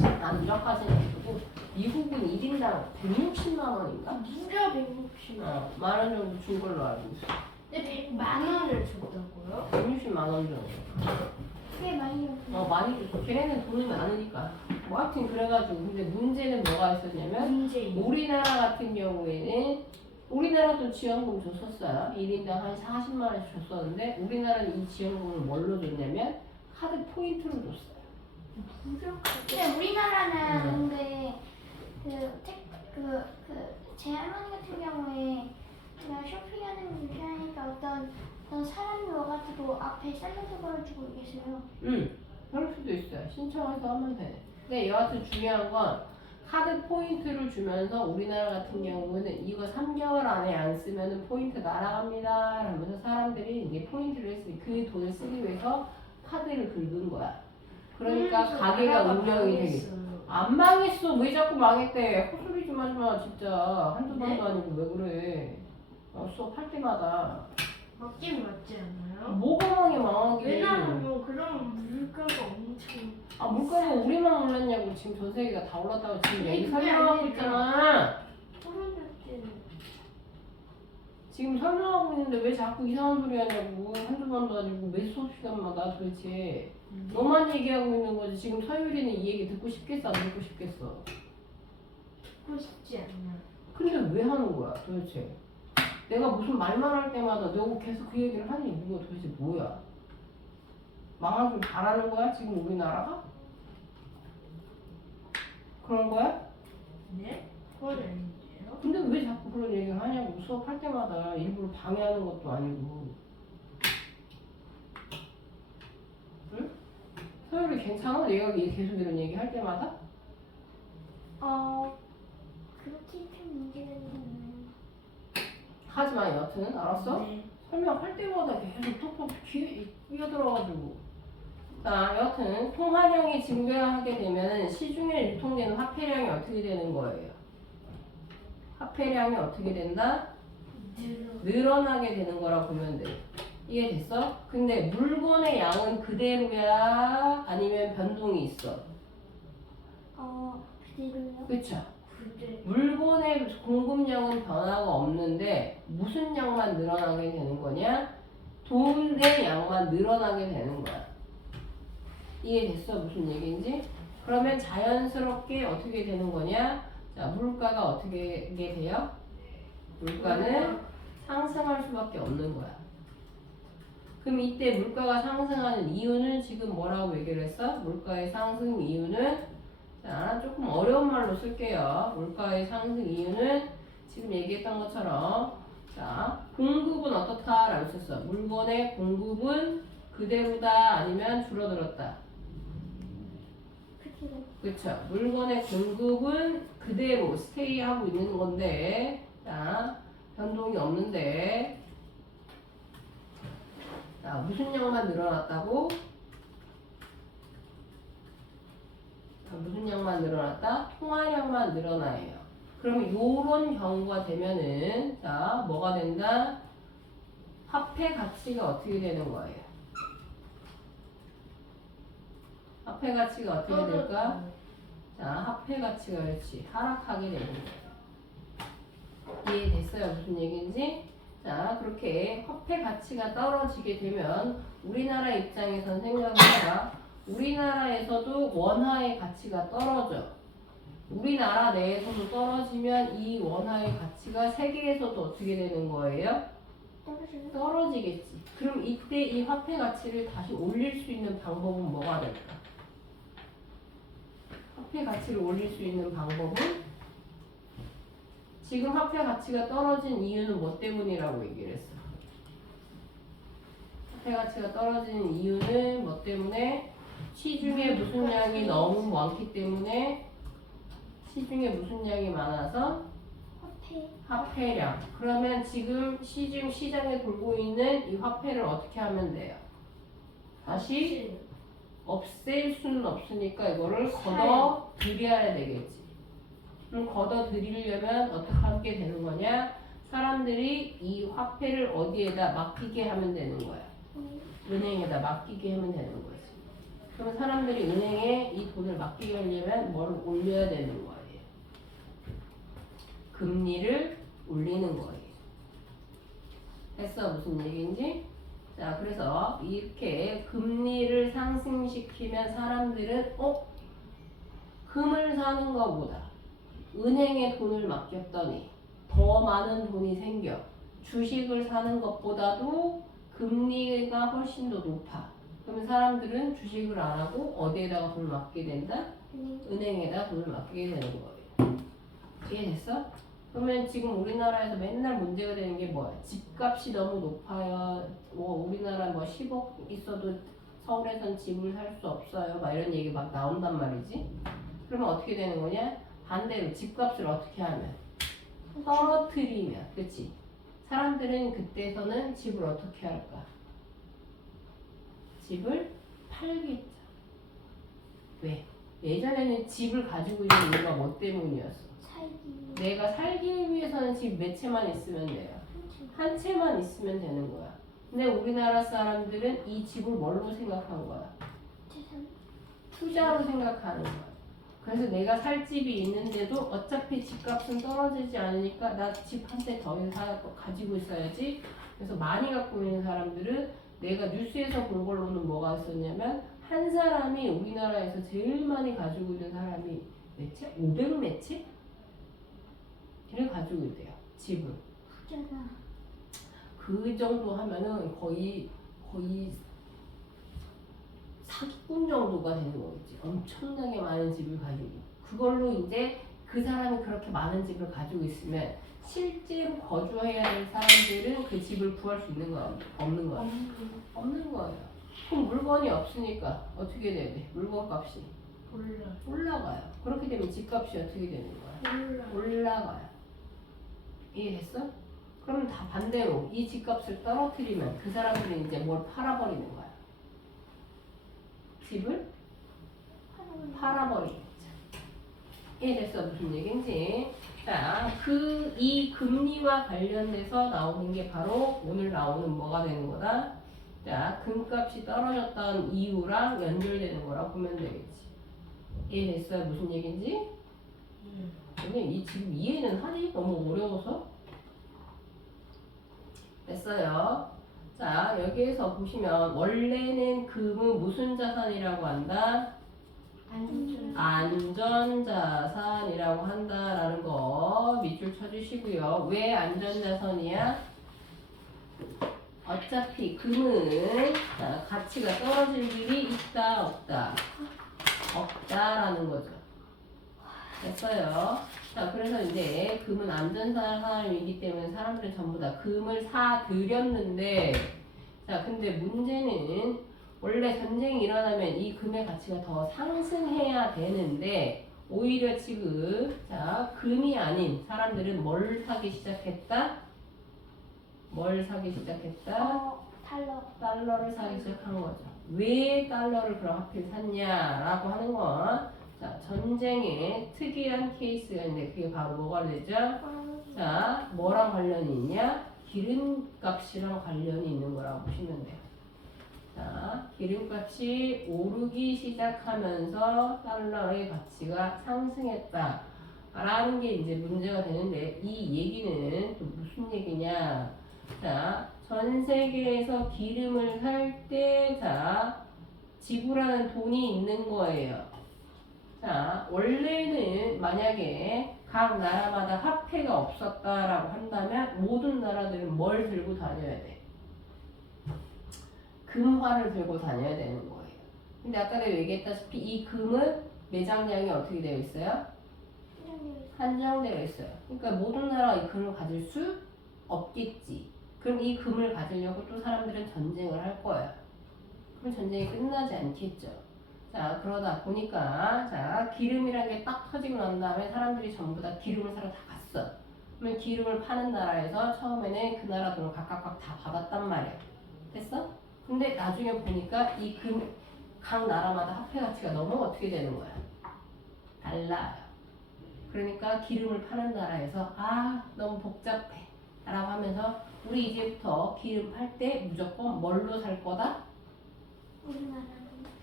난 1억까지는 아니고 미국은 1인당 160만 원인가? 무려 160만. 만 원 정도 준 걸로 알고 있어. 근데 100만 원을 줬다고요? 160만 원 정도. 꽤 많이 줬어. 많이 줬어. 걔네는 돈이 많으니까. 뭐 하여튼 그래가지고 근데 문제는 뭐가 있었냐면 문제. 우리나라 같은 경우에는 우리나라도 지원금 줬었어요. 1인당 한 40만 원씩 줬었는데 우리나라는 이 지원금을 뭘로 줬냐면 카드 포인트로 줬어요. 근데 우리나라는 근데 제 할머니 같은 경우에 그냥 쇼핑하는 게 불편하니까 어떤 사람이 와가지고 앞에 샐러드 걸어주고 계세요. 그럴 수도 있어요. 신청해서 하면 돼. 근데 여하튼 중요한 건 카드 포인트를 주면서 우리나라 같은 경우는 이거 3개월 안에 안 쓰면 포인트 날아갑니다. 하면서 사람들이 이제 포인트를 했으니 그 돈을 쓰기 위해서 카드를 긁은 거야. 그러니까 가게가 운영이 되게 안 망했어. 왜 자꾸 망했대? 헛소리 좀 하지 마 진짜. 한두 번도 아니고 왜 그래. 수업할 때마다 맞긴 맞지 않아요? 뭐가 망하게. 왜냐면 그럼 물가가 엄청. 물가가 우리만 몰랐냐고. 지금 전 세계가 다 올랐다고 지금 아니, 얘기 그게 설명하고 아니라. 있잖아. 코로나 때는. 지금 설명하고 있는데 왜 자꾸 이상한 소리 하냐고. 한두 번도 아니고 매 수업 시간마다 도대체. 너만 얘기하고 있는 거지. 지금 서유리는 이 얘기 듣고 싶겠어? 안 듣고 싶겠어? 듣고 싶지 않아. 근데 왜 하는 거야 도대체? 내가 무슨 말만 할 때마다 너 계속 그 얘기를 하는 이유가 도대체 뭐야? 망하길 바라는 거야 지금 우리나라가? 그런 거야? 네? 그건 아닌데요. 근데 왜 자꾸 그런 얘기를 하냐고. 수업할 때마다 일부러 방해하는 것도 아니고. 응? 서율이 괜찮아? 내가 계속 이런 얘기 할 때마다? 그렇게 큰 문제는 없는. 하지만 여튼 알았어? 네. 설명할 때마다 계속 톡톡 끼어들어가지고. 자, 여튼 통화량이 증가하게 되면 시중에 유통되는 화폐량이 어떻게 되는 거예요? 화폐량이 어떻게 된다? 늘어나게 되는 거라 보면 돼. 이해됐어? 근데 물건의 양은 그대로야? 아니면 변동이 있어? 그대로요? 그쵸? 근데 물건의 공급량은 변화가 없는데 무슨 양만 늘어나게 되는 거냐? 돈의 양만 늘어나게 되는 거야. 이해됐어? 무슨 얘기인지? 그러면 자연스럽게 어떻게 되는 거냐? 자, 물가가 어떻게 돼요? 물가는 상승할 수밖에 없는 거야. 그럼 이때 물가가 상승하는 이유는 지금 뭐라고 얘기를 했어? 물가의 상승 이유는 자 조금 어려운 말로 쓸게요. 물가의 상승 이유는 지금 얘기했던 것처럼 자 공급은 어떻다라고 썼어. 물건의 공급은 그대로다 아니면 줄어들었다. 그치로. 그쵸. 물건의 공급은 그대로 스테이 하고 있는 건데 자 변동이 없는데 자 무슨 양만 늘어났다고? 자, 무슨 양만 늘어났다? 통화량만 늘어나요. 그러면 요런 경우가 되면은 자 뭐가 된다? 화폐 가치가 어떻게 되는 거예요? 화폐 가치가 어떻게 될까? 자, 화폐 가치가 그렇지 하락하게 되는 거예요. 이해됐어요? 무슨 얘기인지? 자, 그렇게 화폐 가치가 떨어지게 되면 우리나라 입장에선 생각을 해봐. 우리나라에서도 원화의 가치가 떨어져. 우리나라 내에서도 떨어지면 이 원화의 가치가 세계에서도 어떻게 되는 거예요? 떨어지는. 떨어지겠지. 그럼 이때 이 화폐 가치를 다시 올릴 수 있는 방법은 뭐가 될까? 화폐 가치를 올릴 수 있는 방법은 지금 화폐 가치가 떨어진 이유는 뭐 때문이라고 얘기를 했어? 화폐 가치가 떨어지는 이유는 뭐 때문에? 시중에 무슨 양이 너무 많기 때문에 시중에 무슨 양이 많아서 화폐. 화폐량. 그러면 지금 시중 시장에 돌고 있는 이 화폐를 어떻게 하면 돼요? 다시 없앨 수는 없으니까 이거를 걷어 들여야 되겠지. 그럼 걷어 들이려면 어떻게 하게 되는 거냐? 사람들이 이 화폐를 어디에다 맡기게 하면 되는 거야. 은행에다 맡기게 하면 되는 거지. 그럼 사람들이 은행에 이 돈을 맡기게 하려면 뭐를 올려야 되는 거예요. 금리를 올리는 거예요. 됐어? 무슨 얘기인지? 자, 그래서 이렇게 금리를 상승시키면 사람들은 금을 사는 것보다 은행에 돈을 맡겼더니 더 많은 돈이 생겨. 주식을 사는 것보다도 금리가 훨씬 더 높아. 그러면 사람들은 주식을 안 하고 어디에다가 돈을 맡게 된다? 은행에다 돈을 맡기게 되는 거예요. 이해됐어? 그러면 지금 우리나라에서 맨날 문제가 되는 게 뭐야? 집값이 너무 높아요. 우리나라 10억 있어도 서울에선 집을 살 수 없어요. 막 이런 얘기 막 나온단 말이지. 그러면 어떻게 되는 거냐? 반대로 집값을 어떻게 하면? 떨어뜨리면. 그치? 사람들은 그때서는 집을 어떻게 할까? 집을 팔겠죠. 왜? 예전에는 집을 가지고 있는 이유가 뭐 때문이었어? 살기. 내가 살기 위해서는 집 몇 채만 있으면 돼요. 한 채만 있으면 되는 거야. 근데 우리나라 사람들은 이 집을 뭘로 생각한 거야? 재산. 투자로 생각하는 거야. 그래서 내가 살 집이 있는데도 어차피 집값은 떨어지지 않으니까 나 집 한 채 더 가지고 있어야지. 그래서 많이 갖고 있는 사람들은 내가 뉴스에서 본 걸로는 뭐가 있었냐면 한 사람이 우리나라에서 제일 많이 가지고 있는 사람이 몇 채? 500 몇 채? 를 가지고 있대요. 집을. 부자다. 그 정도 하면은 거의 사기꾼 정도가 되는 거겠지. 엄청나게 많은 집을 가지고. 그걸로 이제 그 사람이 그렇게 많은 집을 가지고 있으면 실제로 거주해야 할 사람들은 그 집을 구할 수 있는 거야? 없는 거야? 없는 거예요. 그럼 물건이 없으니까 어떻게 돼야 돼? 물건 값이 올라가요. 그렇게 되면 집값이 어떻게 되는 거야? 올라가요. 이해됐어? 그럼 다 반대로 이 집값을 떨어뜨리면 그 사람들은 이제 뭘 팔아버리는 거야? 집을 팔아버리겠죠. 이해됐어? 무슨 얘기인지. 자, 이 금리와 관련돼서 나오는 게 바로 오늘 나오는 뭐가 되는 거다? 자, 금값이 떨어졌던 이유랑 연결되는 거라고 보면 되겠지. 이해됐어요? 무슨 얘기인지? 선생님, 지금 이해는 하니? 너무 어려워서? 됐어요. 자, 여기에서 보시면 원래는 금은 무슨 자산이라고 한다? 안전자산이라고 한다라는 거 밑줄 쳐주시고요. 왜 안전자산이야? 어차피 금은 가치가 떨어질 일이 있다 없다? 없다라는 거죠. 됐어요. 자, 그래서 이제 금은 안전자산이기 때문에 사람들이 전부 다 금을 사들였는데, 자, 근데 문제는 원래 전쟁이 일어나면 이 금의 가치가 더 상승해야 되는데, 오히려 지금, 자, 금이 아닌 사람들은 뭘 사기 시작했다? 뭘 사기 시작했다? 달러를 사기 시작한 거죠. 왜 달러를 그럼 하필 샀냐라고 하는 건, 자, 전쟁의 특이한 케이스가 있는데 그게 바로 뭐가 되죠? 자, 뭐랑 관련이 있냐? 기름값이랑 관련이 있는 거라고 보시면 돼요. 자, 기름값이 오르기 시작하면서 달러의 가치가 상승했다 라는 게 이제 문제가 되는데, 이 얘기는 또 무슨 얘기냐? 자, 전 세계에서 기름을 살 때, 자, 지불하는 돈이 있는 거예요. 자, 원래는 만약에 각 나라마다 화폐가 없었다라고 한다면 모든 나라들은 뭘 들고 다녀야 돼? 금화를 들고 다녀야 되는 거예요. 근데 아까 내가 얘기했다시피 이 금은 매장량이 어떻게 되어 있어요? 한정되어 있어요. 그러니까 모든 나라가 이 금을 가질 수 없겠지. 그럼 이 금을 가지려고 또 사람들은 전쟁을 할 거야. 그럼 전쟁이 끝나지 않겠죠. 자, 그러다 보니까, 자, 기름이라는 게 딱 터지고 난 다음에 사람들이 전부 다 기름을 사러 다 갔어. 그러면 기름을 파는 나라에서 처음에는 그 나라 돈을 각각 다 받았단 말이야. 됐어? 근데 나중에 보니까 이 각 나라마다 화폐 가치가 너무 어떻게 되는 거야? 달라요. 그러니까 기름을 파는 나라에서 너무 복잡해 라고 하면서 우리 이제부터 기름 팔 때 무조건 뭘로 살 거다? 우리나라는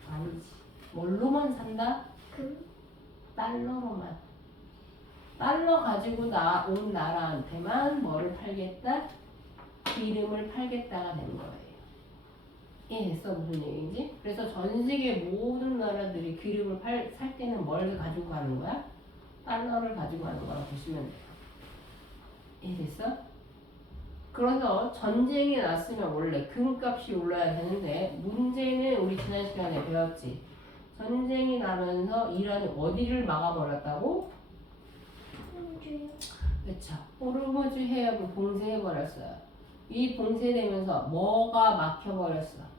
아니지. 뭘로만 산다? 금? 달러로만. 달러 가지고 온 나라한테만 뭐를 팔겠다? 기름을 팔겠다가 되는 거예요. 이해됐어? 무슨 얘기인지? 그래서 전 세계 모든 나라들이 기름을 살 때는 뭘 가지고 가는 거야? 달러를 가지고 가는 거라고 보시면 돼요. 이해됐어? 그래서 전쟁이 났으면 원래 금값이 올라야 되는데, 문제는 우리 지난 시간에 배웠지. 전쟁이 나면서 이란이 어디를 막아버렸다고? 그렇죠. 호르무즈 해협을 봉쇄해버렸어요. 이 봉쇄되면서 뭐가 막혀버렸어?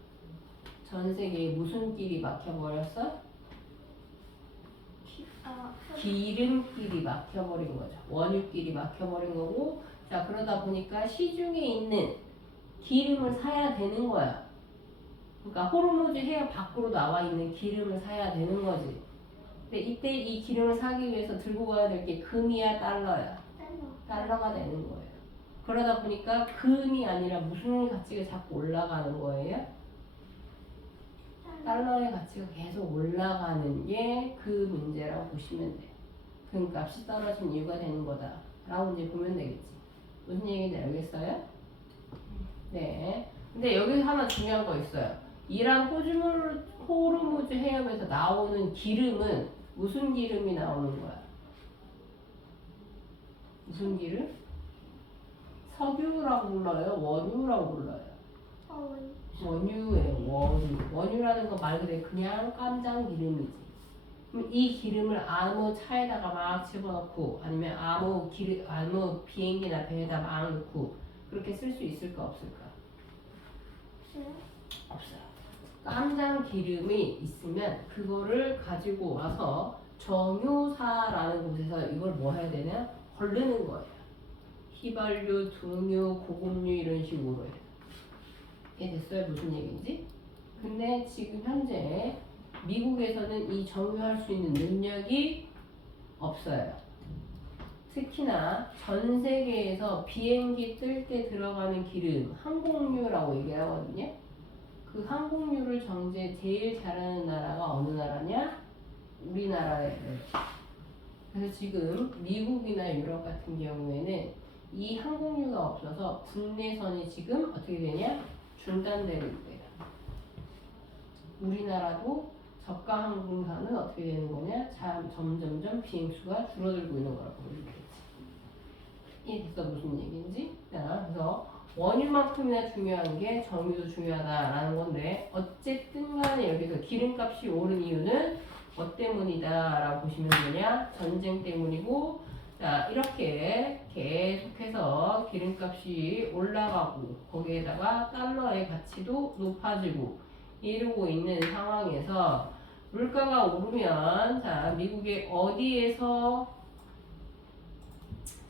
전 세계에 무슨 길이 막혀버렸어? 기름길이 막혀버린 거죠. 원유길이 막혀버린 거고, 자, 그러다 보니까 시중에 있는 기름을 사야 되는 거야. 그러니까 호르무즈 해협 밖으로 나와 있는 기름을 사야 되는 거지. 근데 이때 이 기름을 사기 위해서 들고 가야 될 게 금이야, 달러야? 달러가 되는 거예요. 그러다 보니까 금이 아니라 무슨 가치가 자꾸 올라가는 거예요? 달러의 가치가 계속 올라가는 게 그 문제라고 보시면 돼요. 금값이 떨어진 이유가 되는 거다 라고 이제 보면 되겠지. 무슨 얘기인지 알겠어요? 네. 근데 여기서 하나 중요한 거 있어요. 이란 호르무즈 해협에서 나오는 기름은 무슨 기름이 나오는 거야? 무슨 기름? 석유라고 불러요? 원유라고 불러요? 원유예요. 원유라는 거 말 그대로 그냥 깜장 기름이지. 그럼 이 기름을 아무 차에다가 막 집어넣고 아니면 아무 비행기나 배에다 막 넣고 그렇게 쓸 수 있을까 없을까? 없어요. 깜장 기름이 있으면 그거를 가지고 와서 정유사라는 곳에서 이걸 뭐 해야 되냐? 걸르는 거예요. 휘발유, 등유, 고급유 이런 식으로 해요. 이해됐어요? 무슨 얘기인지? 근데 지금 현재 미국에서는 이 정유할 수 있는 능력이 없어요. 특히나 전 세계에서 비행기 뜰 때 들어가는 기름, 항공유라고 얘기하거든요. 그 항공유를 제일 잘하는 나라가 어느 나라냐? 우리나라예요. 그래서 지금 미국이나 유럽 같은 경우에는 이 항공유가 없어서 국내선이 지금 어떻게 되냐? 중단되고 있대요. 우리나라도 저가 항공사는 어떻게 되는 거냐? 점점점 비행수가 줄어들고 있는 거라고 보면 되겠지. 이해됐어? 무슨 얘기인지? 자, 그래서 원인만큼이나 중요한 게 점유도 중요하다라는 건데 어쨌든 간에 여기서 기름값이 오른 이유는 뭐 때문이다 라고 보시면 되냐? 전쟁 때문이고 자 이렇게 계속해서 기름값이 올라가고 거기에다가 달러의 가치도 높아지고 이러고 있는 상황에서 물가가 오르면 자 미국의 어디에서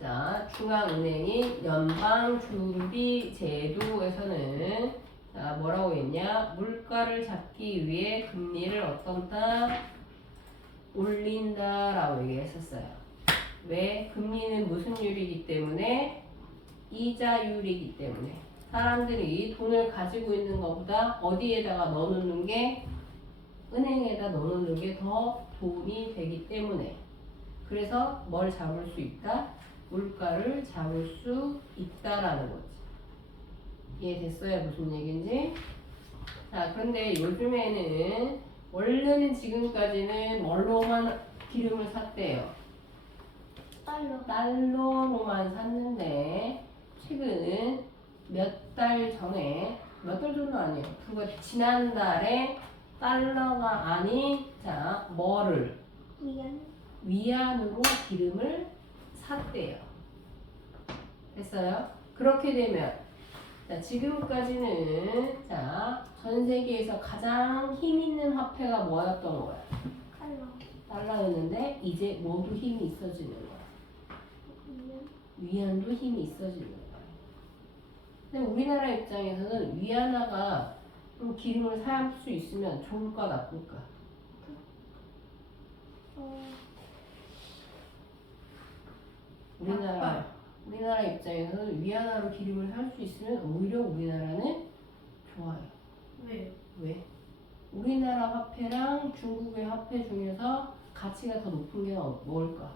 자 중앙은행인 연방준비제도에서는 자 뭐라고 했냐 물가를 잡기 위해 금리를 어떤다 올린다라고 얘기했었어요. 왜? 금리는 무슨 율이기 때문에 이자율이기 때문에 사람들이 돈을 가지고 있는 것보다 어디에다가 넣어놓는 게 은행에다 넣어놓는 게 더 돈이 되기 때문에 그래서 뭘 잡을 수 있다? 물가를 잡을 수 있다라는 거지. 이해됐어요? 무슨 얘기인지? 자, 그런데 요즘에는 원래는 지금까지는 뭘로만 기름을 샀대요? 달러로만 샀는데 최근 몇 달 전에 몇 달 전도 아니에요. 그거 지난달에 달러가 아닌 자 뭐를 위안으로 기름을 샀대요. 됐어요? 그렇게 되면 자 지금까지는 자 전 세계에서 가장 힘 있는 화폐가 뭐였던 거야? 달러였는데 이제 뭐도 힘이 있어지는 거야. 위안도 힘이 있어지는 거야. 근데 우리나라 입장에서는 위안화가 기름을 살 수 있으면 좋을까 나쁠까? 우리나라 입장에서는 위안화로 기름을 살 수 있으면 오히려 우리나라는 좋아요. 왜요? 왜? 우리나라 화폐랑 중국의 화폐 중에서 가치가 더 높은 게 뭘까?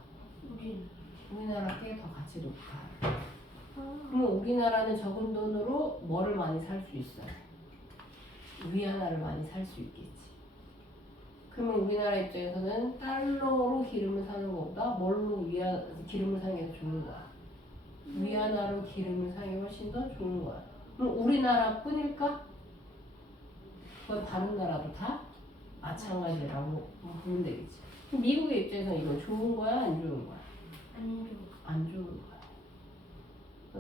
우리나라 게 더 가치 높아. 그러면 우리나라는 적은 돈으로 뭐를 많이 살 수 있어요? 위안화를 많이 살 수 있겠지. 그러면 우리나라 입장에서는 달러로 기름을 사는 것보다 뭘로 기름을 사는 게 더 좋은 거야? 위안화로 기름을 사는 게 훨씬 더 좋은 거야. 그럼 우리나라 뿐일까? 그건 다른 나라도 다 마찬가지라고 보면 되겠지. 그럼 미국의 입장에서는 이건 좋은 거야? 안 좋은 거야? 안 좋은 거야.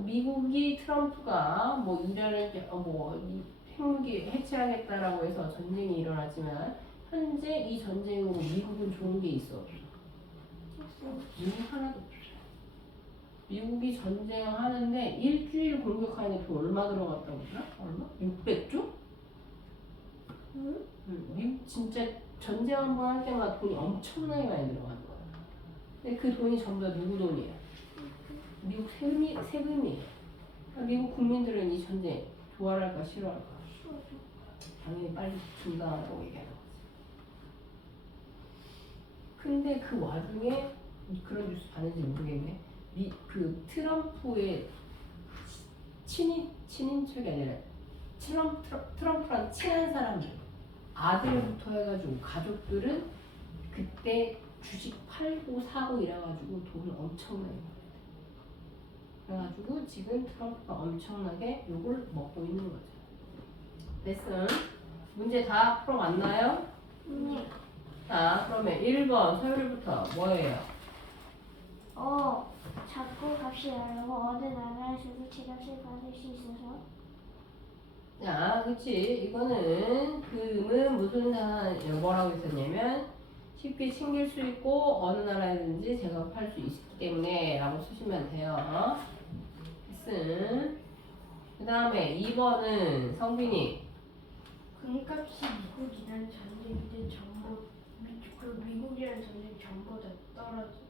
미국이 트럼프가 뭐 이란을 핵무기 해체하겠다라고 해서 전쟁이 일어나지만 현재 이 전쟁으로 미국은 좋은 게 있어 없어? 미국 하나도 없어. 미국이 전쟁하는데 일주일 공격하는데 돈 얼마 들어갔다고 그러나? 얼마? 600조? 미국 진짜 전쟁 한 번 할 때마다 돈이 엄청나게 많이 들어가는 거야. 근데 그 돈이 전부 다 누구 돈이야? 미국 세금이에요. 그러니까 미국 국민들은 이 전쟁 좋아할까 싫어할까? 당연히 빨리 중단하라고 얘기하는 거지. 근데 그 와중에 그런 뉴스 봤는지 모르겠네. 그 트럼프의 친인척이 아니라 트럼프랑 친한 사람들 아들부터 해가지고 가족들은 그때 주식 팔고 사고 이래가지고 돈을 엄청나게 벌었대. 그래가지고 지금 트럼프가 엄청나게 욕을 먹고 있는 거죠. 레슨 문제 다 풀어왔나요? 자 그러면 1번 서율이부터 뭐예요? 자꾸 값이 다르고 어느 나라에서도 제값을 받을 수 있어서 자, 그치. 이거는 금은 무슨 뭐라고 했었냐면 쉽게 챙길 수 있고 어느 나라에든지 제값할 수 있기 때문에 라고 쓰시면 돼요. 됐음. 그 다음에 2번은 성빈이 금값이 미국이란 전쟁인데 미국이란 전쟁 전보다 떨어져.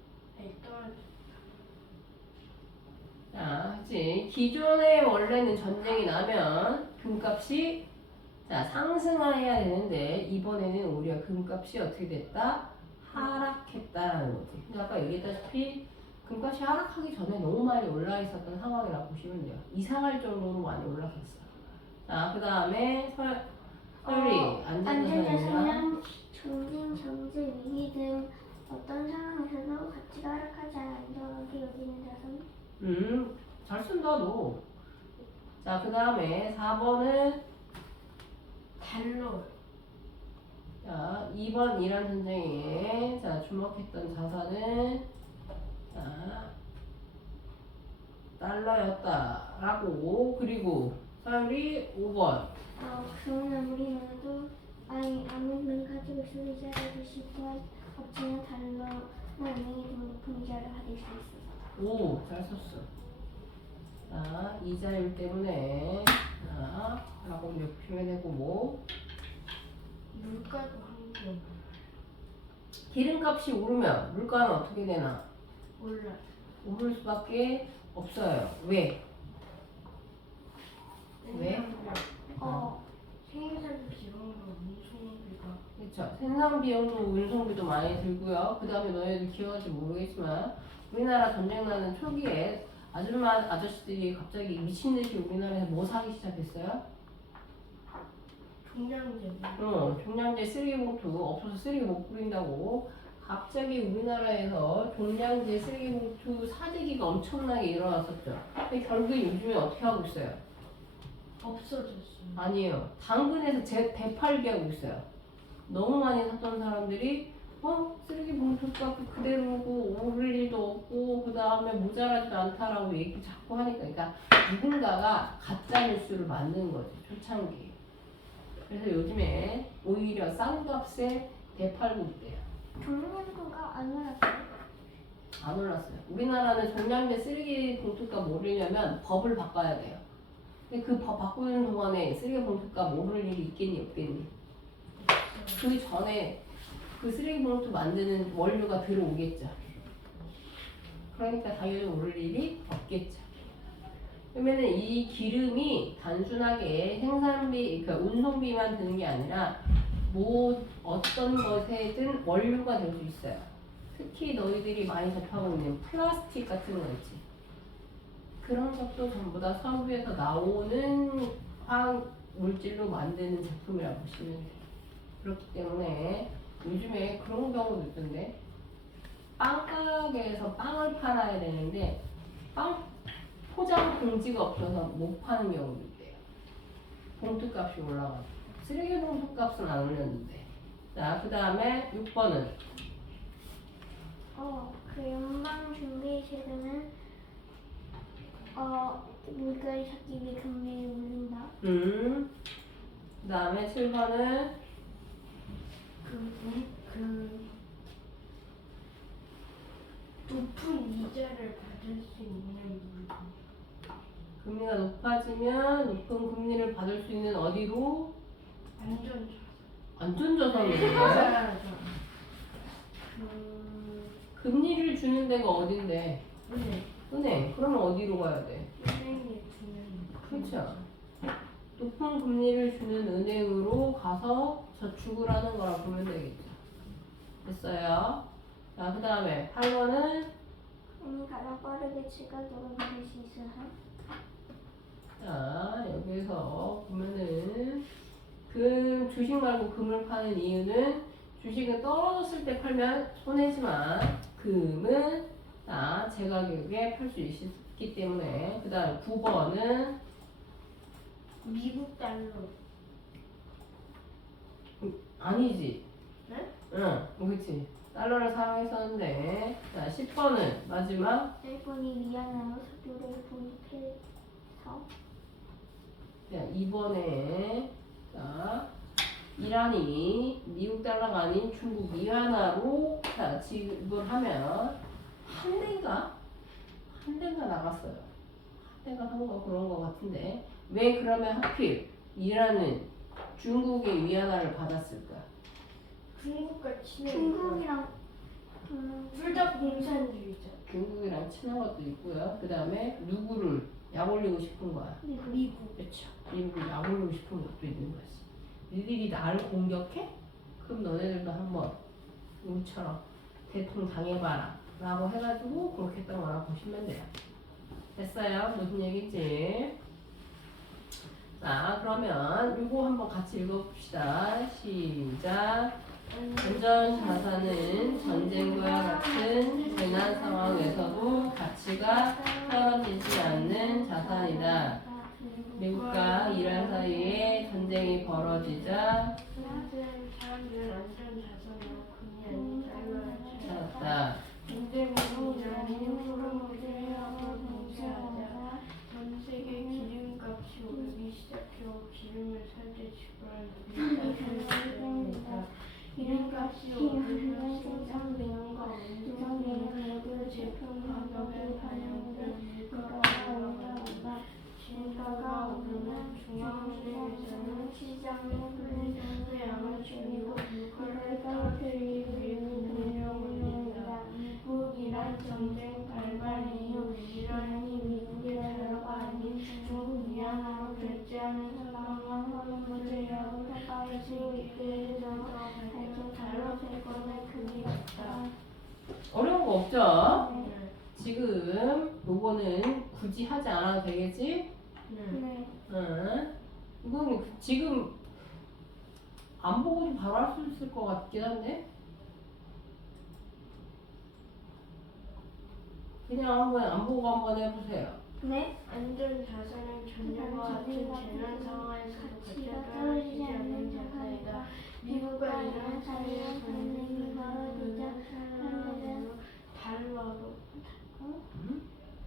자, 그치. 기존에 원래는 전쟁이 나면 금값이 자, 상승해야 되는데 이번에는 오히려 금값이 어떻게 됐다? 하락했다라는 거지. 근데 아까 얘기했다시피 금값이 하락하기 전에 너무 많이 올라 있었던 상황이라고 보시면 돼요. 이상할 정도로 많이 올라갔어요. 자, 그 다음에 서율이 안전자산이랑 경쟁, 경제 위기 등 어떤 상황에서도 가치가 하락하지 않도록 여기는 자선. 잘 쓴다 너. 자, 그 다음에 4번은 달러. 자, 2번 이란 전쟁에 자 주목했던 자산은 자 달러였다라고. 그리고 사율이 5번. 그러나 우리나라도 아무는 가지고 있을 이자를 실시한 업체나 달러나 은행이 더 높은 이자를 가질 수 있어서. 오, 잘 썼어. 자, 이자율 때문에 자 라고 이렇게 표현해보고 뭐 물가도 한번 기름값이 오르면 물가는 어떻게 되나? 올라. 오를 수밖에 없어요. 왜? 왜? 생산 비용으로 운송비가. 그렇죠. 생산 비용도 운송비도 많이 들고요. 그 다음에 너희들 기억할지 모르겠지만 우리나라 전쟁 나는 초기에 아줌마 아저씨들이 갑자기 미친 듯이 우리나라에서 뭐 사기 시작했어요? 종량제. 종량제 쓰레기봉투 없어서 쓰레기 못 뿌린다고 갑자기 우리나라에서 종량제 쓰레기봉투 사재기가 엄청나게 일어났었죠. 근데 결국에 요즘에 어떻게 하고 있어요? 없어졌어요. 아니에요. 당근에서 되팔게 하고 있어요. 너무 많이 샀던 사람들이 쓰레기 봉투값 그대로고 오를 일도 없고 그 다음에 모자라지 않다라고 얘기 자꾸 하니까 그러니까 누군가가 가짜 뉴스를 만드는 거지 초창기. 그래서 요즘에 오히려 싼 값에 되팔고 있대요. 종량제가 안 올랐어요. 안 올랐어요. 우리나라는 종량제 쓰레기 봉투값 오르려면 법을 바꿔야 돼요. 근데 그 법 바꾸는 동안에 쓰레기 봉투값 오를 일이 있겠니 없겠니? 그 전에 그 쓰레기 봉투 만드는 원료가 들어오겠죠. 그러니까 당연히 오를 일이 없겠죠. 그러면은 이 기름이 단순하게 생산비, 그러니까 운송비만 드는 게 아니라 뭐 어떤 것에든 원료가 될 수 있어요. 특히 너희들이 많이 접하고 있는 플라스틱 같은 거 있지. 그런 것도 전부 다 사업에서 나오는 화학 물질로 만드는 제품이라고 보시면 돼요. 그렇기 때문에 요즘에 그런 경우도 있던데 빵가게에서 빵을 팔아야 되는데 빵 포장 봉지가 없어서 못 파는 경우도 있대요. 봉투값이 올라가지고 쓰레기 봉투값은 안 올렸는데. 자, 그 다음에 6번은 그 연방준비제도는 물가를 잡기 위해 금리를 올린다. 그 다음에 7번은 그 높은 이자를 받을 수 있는 물건. 금리가 높아지면 높은 금리를 받을 수 있는 어디로? 안전자산으로 가요? 금리를 주는 데가 어딘데? 은행. 그러면 어디로 가야 돼? 은행에 주는. 그렇죠. 높은 금리를 주는 은행으로 가서 저축을 하는 거라고 보면 되겠죠. 됐어요. 자, 그 다음에 8번은 가장 빠르게 지가적으로 받을 수 있어서. 자, 여기서 보면은 주식 말고 금을 파는 이유는 주식은 떨어졌을 때 팔면 손해지만 금은 제 가격에 팔 수 있기 때문에. 그 다음 9번은 미국 달러. 아니지. 네? 응, 그렇지. 달러를 사용했었는데. 자, 10번은 마지막. 일본이 위안화로 석유를 도입해서. 자, 이번에 자, 이란이 미국 달러가 아닌 중국 위안화로 지급하면 한 대가 나갔어요. 한 대가 한 거 그런 거 같은데 왜 그러면 하필 이란은 중국의 위안화를 받았을까? 중국과 친해. 중국이랑 둘다 공산주의자. 중국이랑 친한 것도 있고요. 그 다음에 누구를 약 올리고 싶은 거야? 미국. 그렇죠. 미국을 약 올리고 싶은 것도 있는 거지. 니들이 나를 공격해? 그럼 너네들도 한번 우리처럼 대통 당해봐라 라고 해가지고 그렇게 했던 거라 보시면 돼요. 됐어요? 무슨 얘기지? 자, 그러면 이거 한번 같이 읽어봅시다. 시작. 안전 자산은 전쟁과 같은 재난 상황에서도 가치가 떨어지지 않는 자산이다. 미국과 이란 사이에 전쟁이 벌어지자 사람들은 안전 자산으로 금이 아닌 달러를 찾았다. 전쟁으로 이란이 호르무즈해협을 봉쇄하자 전 세계 기름값이 오르기 시작했고 기름을 살 때 지불하는 비용이 증가했다. 기름값이 오르면 생산 비용과 운송 비용, 제품 가격에 반영된 물가가 올라간다. 진가가 오르면 중앙은행에서는 시장에 풀린 양을 줄이고 물가를 떨어뜨리기 위해 금리를 올린다. 미국-이란 전쟁 발발 이후 이란이 미국의 달러가 아닌 중국 위안화로 결제하는 상황과 호르무즈해협을 탈 수 있게 해서 달러 채권의 금리 같다. 어려운 거 없죠? 지금 요거는 굳이 하지 않아도 되겠지? 네. 응. 이건 지금 안 보고 바로 할 수 있을 것 같긴 한데 그냥 한번 안 보고 한번 해보세요. 네. 안전 자산은 전쟁과 같은 재난 상황에서도 가치가 떨어지지 않는 자산이다. 미국과 이란 사이의 전쟁이 벌어지자 사람들은 달러로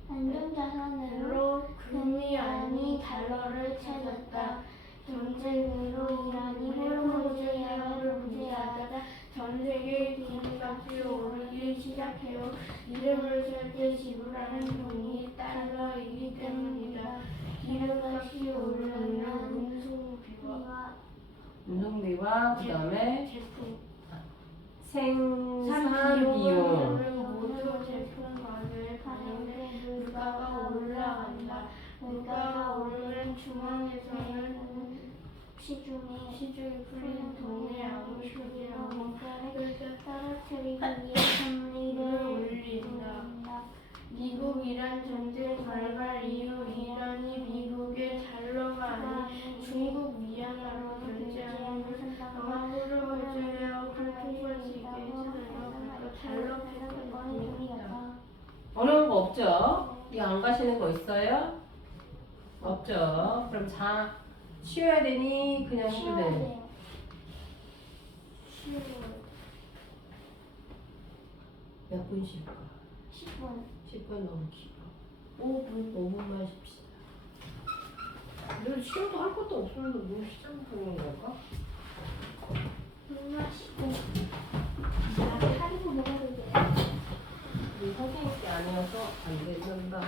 안전자산으로 금이 아닌 달러를 찾았다. 전쟁으로 이란이 호르무즈해협을 봉쇄하자 전 세계 기름값이 오르기 시작해요. 기름을 살 때 지불하는 돈이 달러이기 때문이다. 기름값이 오르면 운송비와 그 다음에 제품 생산 비용 모두 제품 가격에 반영돼 물가가 올라간다. 물가가 오르면 중앙에서는 시중에 풀린 돈의 양을 줄이려고 물가를 떨어뜨리기 위해 금리를 올린다. 미국-이란 전쟁 발발 이후 이란이 미국의 달러가 아닌 중국 위안화로 결제하는 상황 호르무즈해협을 통과시키게 해서 달러 패권이 금리다. 어려운 거 없죠? 이거 안 가시는 거 있어요? 없죠? 그럼 쉬어야 되니 그냥 해도 돼? 몇 분 쉴까? 10분. 10분 너무 길어. 5분만 쉽시다. 근데 시험도 할 것도 없었는데 뭐 시험 보는 걸까? 마시고. 나를 하리고 먹어도 돼. 우리 선생님께 아니어서 안 된다.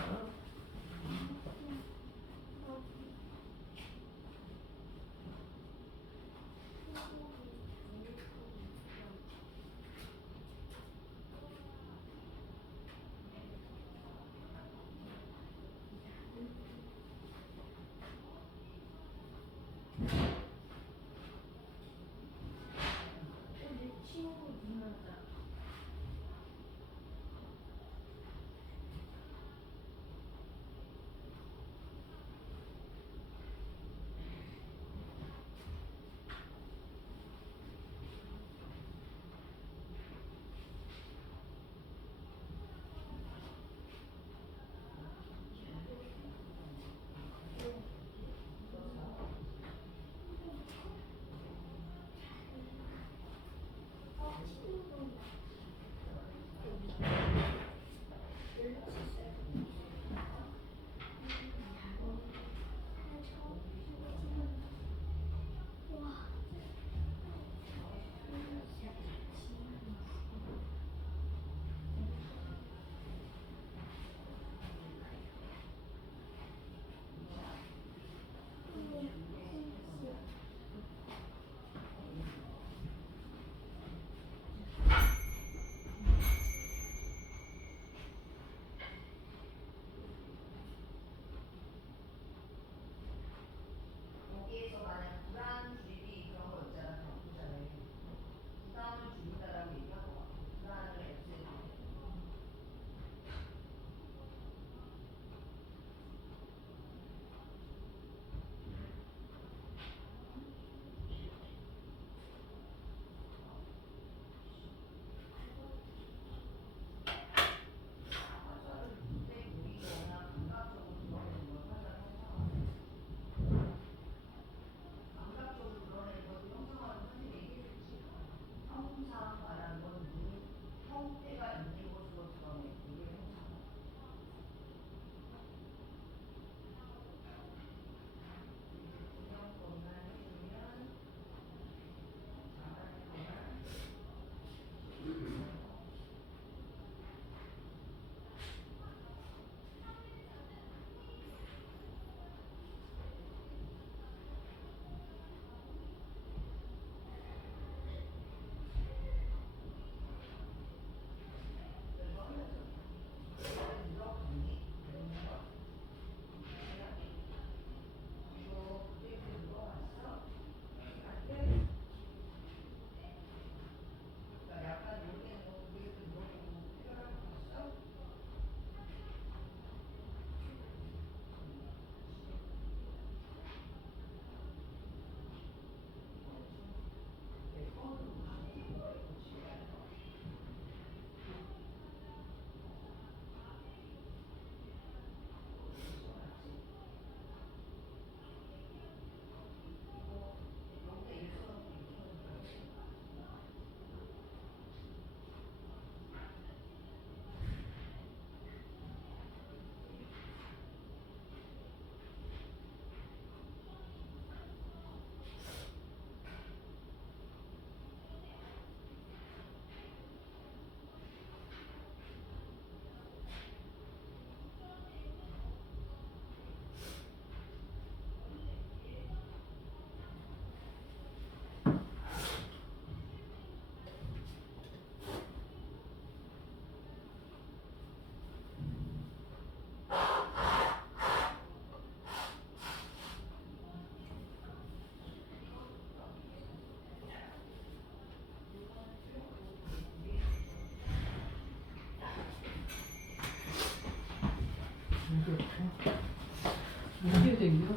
이게 된겨.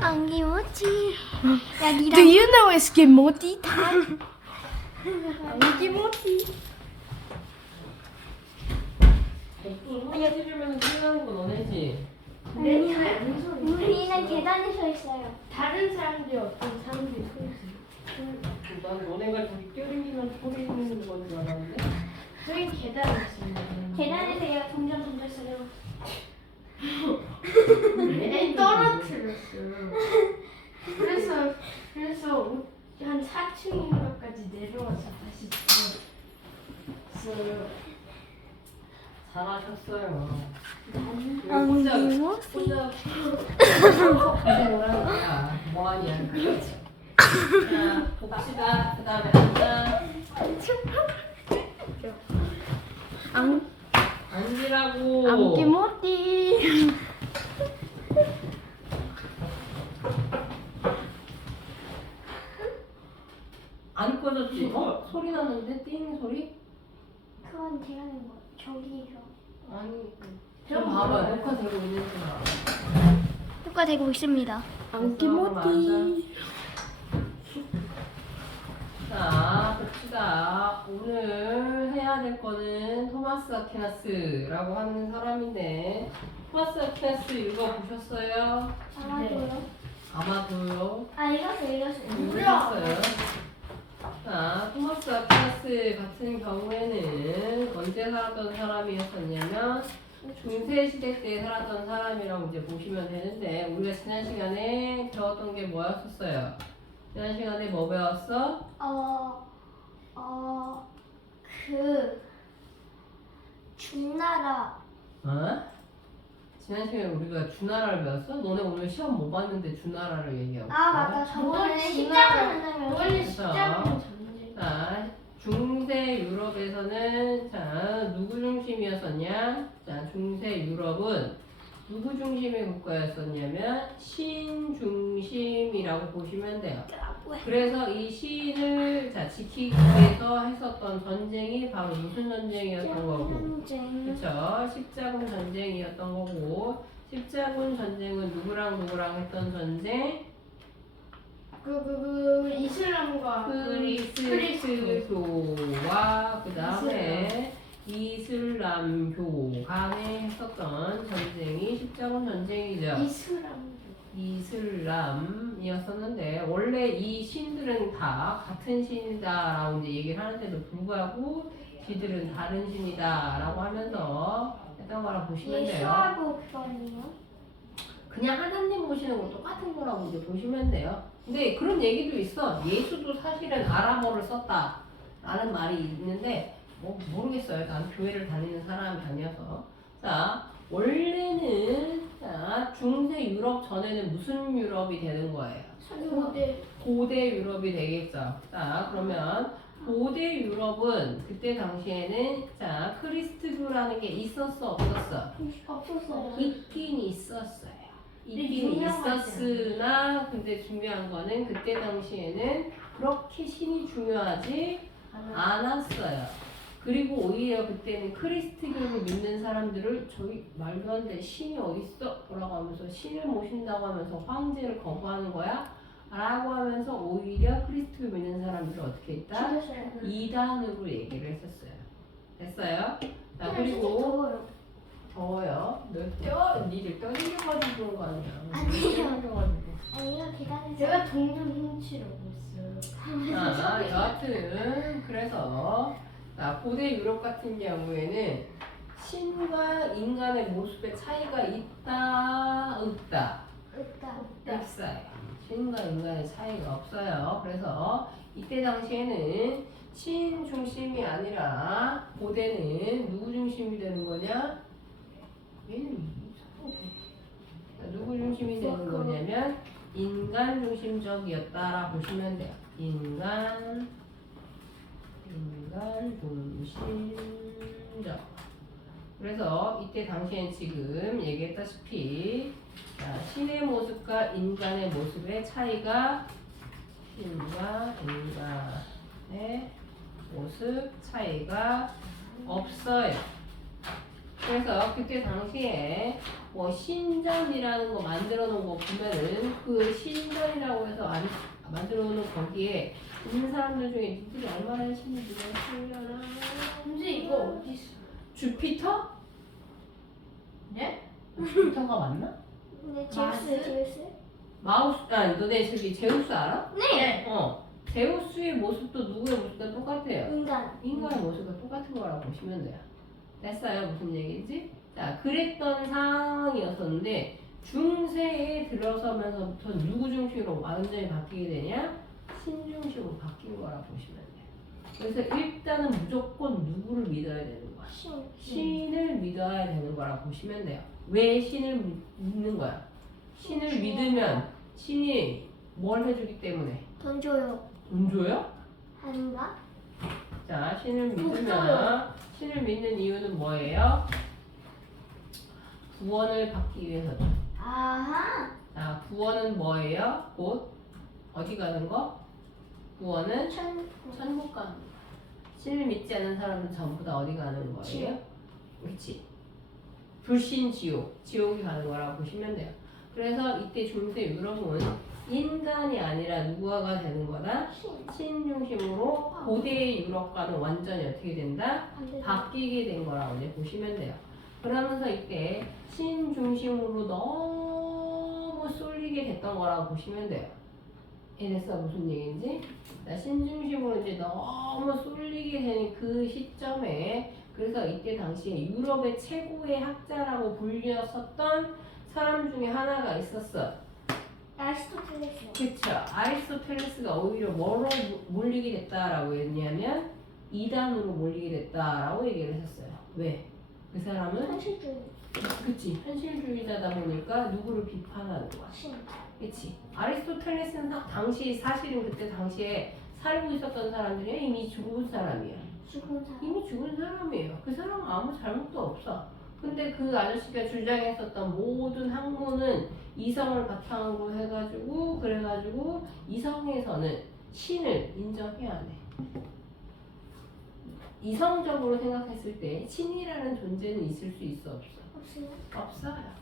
안기모치. 야 Do 니랑 you know Eskimoti time? Eskimoti. 또 소리 지르면 끝나는 거 너네지? 내 차에 안 소리. 우리는 계단에 서 있어요. 다른 사람들이 어떤 사람들이 소리 지르. 난 너네가 저기 뛰어다니면 소리 내는 건 줄 알았는데. 저희 계단에 있습니다. 계단에서 얘가 점점 던졌어요. 애 떨어뜨렸어요. 그래서 한 4층인가까지 내려와서 다시 들어왔어요. 잘하셨어요. 안기모치. 혼자 고생을 하는 거야. 뭐하냐. 자, 봅시다. 그 다음에 앉아. 앉으라고. 안기모티. 안 꺼졌지? 소리 나는데? 띵 소리? 그건 제가 낸 거. 저기서. 아니. 좀 좀 봐봐. 봐봐요. 녹화 되고 있는지 봐. 효과되고 있습니다. 안기모티. 자, 봅시다. 오늘 해야 될 거는 토마스 아퀴나스라고 하는 사람인데, 토마스 아퀴나스 읽어보셨어요? 아마도요. 아마도요. 아 읽었어요. 읽으셨어요? 자, 토마스 아퀴나스 같은 경우에는 언제 살았던 사람이었었냐면, 중세시대 때 살았던 사람이라고 이제 보시면 되는데, 우리가 지난 시간에 배웠던 게 뭐였었어요? 지난 시간에 뭐 배웠어? 그 중나라. 어? 지난 시간에 우리가 주나라를 배웠어? 너네 오늘 시험 못 봤는데 주나라를 얘기하고 아 있어? 맞다. 저번에 뭘 십자가 중나라. 만나면 원래 그래서. 십자가는 전문제. 자, 중세 유럽에서는 자, 누구 중심이었었냐? 자, 중세 유럽은 누구 중심의 국가였었냐면 신 중심이라고 보시면 돼요. 그래서 이 신을 자, 지키기 위해서 했었던 전쟁이 바로 무슨 전쟁이었던 거고? 전쟁. 그쵸? 십자군 전쟁이었던 거고, 십자군 전쟁은 누구랑 누구랑 했던 전쟁? 이슬람과 그리스도와 그 다음에 이슬람교 간에 했었던 전쟁이 십자군 전쟁이죠. 이슬람이었었는데 원래 이 신들은 다 같은 신이다라고 이제 얘기를 하는데도 불구하고 지들은 다른 신이다라고 하면서 했던 거라 보시면 돼요. 예수하고 그거 아니에요? 그냥 하나님 모시는 거 똑같은 거라고 이제 보시면 돼요. 근데 그런 얘기도 있어. 예수도 사실은 아람어를 썼다 라는 말이 있는데 뭐 모르겠어요. 난 교회를 다니는 사람이 아니어서. 자, 원래는 자, 중세 유럽 전에는 무슨 유럽이 되는 거예요? 고대 유럽이 되겠죠. 자, 그러면 고대 유럽은 그때 당시에는 자, 크리스트교라는 게 있었어, 없었어? 없었어요. 있긴 있었어요. 근데 있긴 유명하지 있었으나 근데 중요한 거는 그때 당시에는 그렇게 신이 중요하지 않았어요. 그리고 오히려 그때는 크리스트교를 믿는 사람들을 저희 말도 안 돼 신이 어딨어? 라고 하면서 신을 모신다고 하면서 황제를 거부하는 거야? 라고 하면서 오히려 크리스트교 믿는 사람들을 어떻게 했다? 죽였어요. 이단으로 얘기를 했었어요. 됐어요? 자, 그리고 그리고 더워요. 더워요. 니들 떠들려가지고 그런 거 아니야? 아니에요. 떠들려가지고. 아니요 계단에서. 제가 동전 훔치려고 했어요. 자, 여하튼 그래서 자, 고대 유럽 같은 경우에는 신과 인간의 모습의 차이가 있다, 없다? 없어요. 신과 인간의 차이가 없어요. 그래서 이때 당시에는 신 중심이 아니라 고대는 누구 중심이 되는 거냐? 얘는 누구 중심이 되는 거냐면 인간 중심적이었다라 보시면 돼요. 인간 중심적. 그래서 이때 당시엔 지금 얘기했다시피 자, 신의 모습과 인간의 모습의 차이가 신과 인간 모습 차이가 없어요. 그래서 그때 당시에 뭐 신전이라는 거 만들어 놓은 거 보면은 그 신전이라고 해서 만들어 놓은 거기에 있는 사람들 중에 니들이 얼마나 신인지 모르려나. 근데 이거 어디 있어? 주피터? 네? 주피터가 맞나? 근데 마스? 제우스? 너네 저기 제우스 알아? 네. 제우스의 모습도 누구의 모습과 똑같아요. 인간. 인간의 모습과 똑같은 거라고 보시면 돼요. 됐어요? 무슨 얘기인지? 자, 그랬던 상황이었었는데 중세에 들어서면서부터 누구 중심으로 완전히 바뀌게 되냐? 신중심으로 바뀐 거라고 보시면 돼요. 그래서 일단은 무조건 누구를 믿어야 되는 거야? 신을 믿어야 되는 거라고 보시면 돼요. 왜 신을 믿는 거야? 신을 믿으면 신이 뭘 해주기 때문에? 돈 줘요. 돈 줘요? 아닌가? 자, 신을 믿으면 없어요. 신을 믿는 이유는 뭐예요? 구원을 받기 위해서죠. 아하. 자, 구원은 뭐예요? 곧 어디 가는 거? 구원은 천국 가는 거. 신을 믿지 않는 사람은 전부 다 어디 가는 거예요? 지옥. 그렇지. 불신 지옥, 지옥이 가는 거라고 보시면 돼요. 그래서 이때 중세 유럽은 인간이 아니라 누구가 되는 거다? 신 중심으로 고대의 유럽과는 완전히 어떻게 된다? 바뀌게 된 거라고 이제 보시면 돼요. 그러면서 이때 신 중심으로 너무 쏠리게 됐던 거라고 보시면 돼요. 이래서 무슨 얘기인지? 신 중심으로 이제 너무 쏠리게 되는 그 시점에 그래서 이때 당시에 유럽의 최고의 학자라고 불렸었던 사람 중에 하나가 있었어. 아리스토텔레스. 그쵸. 아리스토텔레스가 오히려 뭐로 몰리게 됐다라고 했냐면 이단으로 몰리게 됐다라고 얘기를 했었어요. 왜? 그 사람은 현실주의. 그치. 현실주의자다 보니까 누구를 비판하는 거야. 신. 그치. 아리스토텔레스는 당시 사실은 그때 당시에 살고 있었던 사람들이 이미 죽은 사람이야. 죽은 사람. 이미 죽은 사람이에요. 그 사람은 아무 잘못도 없어. 근데 그 아저씨가 주장했었던 모든 학문은 이성을 바탕으로 해가지고 그래가지고 이성에서는 신을 인정해야 돼. 이성적으로 생각했을 때 신이라는 존재는 있을 수 있어 없어? 없어요? 없어요.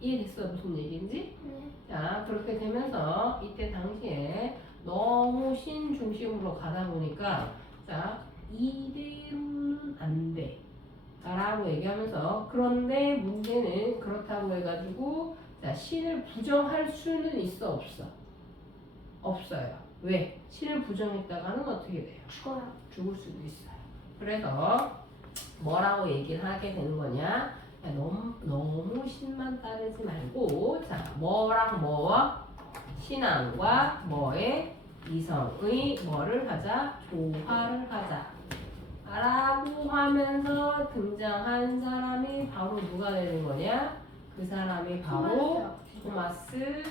이해됐어 무슨 얘기인지? 네. 자 그렇게 되면서 이때 당시에 너무 신 중심으로 가다 보니까 자 이대로는 안 돼. 라고 얘기하면서 그런데 문제는 그렇다고 해가지고 자 신을 부정할 수는 있어 없어? 없어요. 왜? 신을 부정했다가는 어떻게 돼요? 죽어요. 죽을 수도 있어요. 그래서 뭐라고 얘기를 하게 되는 거냐? 야, 너무 신만 따르지 말고 자 뭐랑 뭐 신앙과 뭐의 이성의 뭐를 하자? 조화를 하자. 라고 하면서 등장한 사람이 바로 누가 되는 거냐? 그 사람이 바로 토마스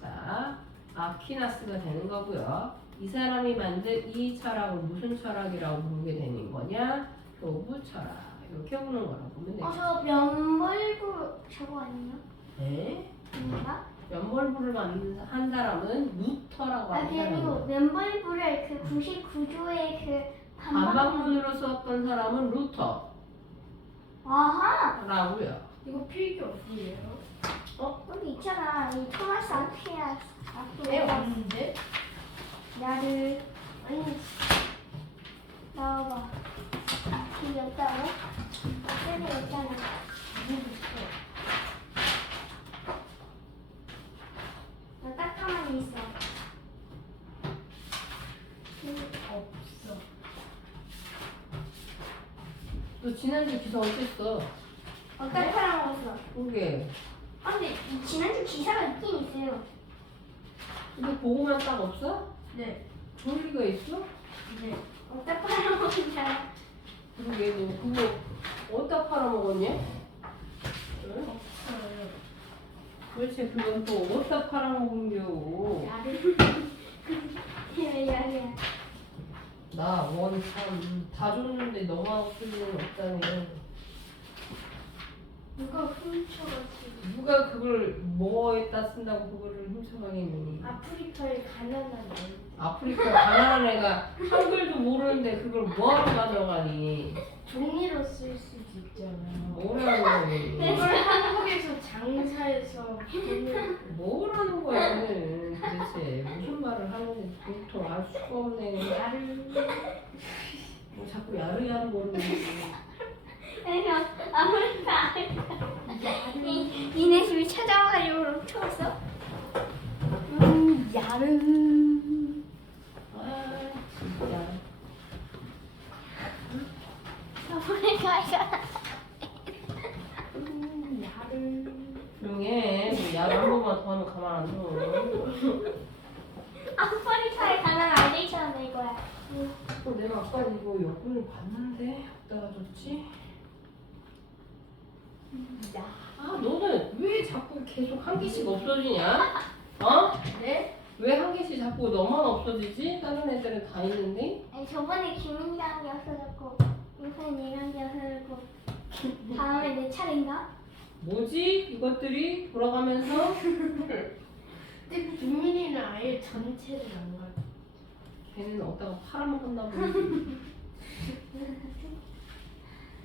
자 아퀴나스가 되는 거고요. 이 사람이 만든 이 철학을 무슨 철학이라고 부르게 되는 거냐? 교부 철학. 이렇게 부르는 거라고 보면 돼요. 저 면벌부 저거 아니에요? 네? 아닌가? 면벌부를 만든 한 사람은 루터라고 하는 그리고 사람이에요. 면벌부를 그 99조의 그 반박문으로 썼던 사람은 루터라고요. 아하. 이거 필기 어디예요? 여기 있잖아. 이 토마스 아퀴나스. 네 없는데? 나를 아니 나와봐. 여기 없다고? 여기 있잖아. 나 딱 가만히 있어. 없어. 너 지난주 기사 어땠어? 딱 팔아먹었어. 그게 아 근데 이 지난주 기사가 있긴 있어요. 근데 보고만 딱 없어? 네. 좋을 리가 있어? 네. 딱 팔아먹었잖아. 그러게 너 그거 어디다 팔아먹었냐? 응? 없어요. 도대체 그건 또 어디다 팔아먹은겨? 나를 야야. 나 원 참 다 줬는데 너만 없을 리는 없다네. 누가 누가 훔쳐가지고 누가 그걸 뭐에다 쓴다고 그거를 훔쳐가겠니? 아프리카에 가난한 애. 아프리카 가난한 애가 한글도 모르는데 그걸 뭐하러 가져가니? 종이로 쓸 수도 있잖아요. 뭐라는 거니? 이걸 한국에서 장사해서 돈을 뭐라는 거야 오늘 도대체 무슨 말을 하는지 도통 알 수가 없네. 나를 뭐 자꾸 야르야르 거리는 그래서 아프리카 니네 집에 찾아와가지고 훔쳐왔어? 야름 아 진짜 아프리카에서 야름 조용해. 뭐 야르 한 번만 더 하면 가만 안 둬. 아프리카에 가난 알데이션 이거야. 내가 아까 이거 여권을 봤는데 어디다가 뒀지? 아 너는 왜 자꾸 계속 한 개씩 없어지냐? 어? 네? 왜 한 개씩 자꾸 너만 없어지지? 다른 애들은 다 있는데? 아니, 저번에 김민자 한게 없어졌고 이번에 얘가 한게 없어졌고 다음에 내 차례인가? 뭐지? 이것들이 돌아가면서 근데 김민이는 아예 전체를 안 가. 걔는 어디다가 팔아먹었나 보지.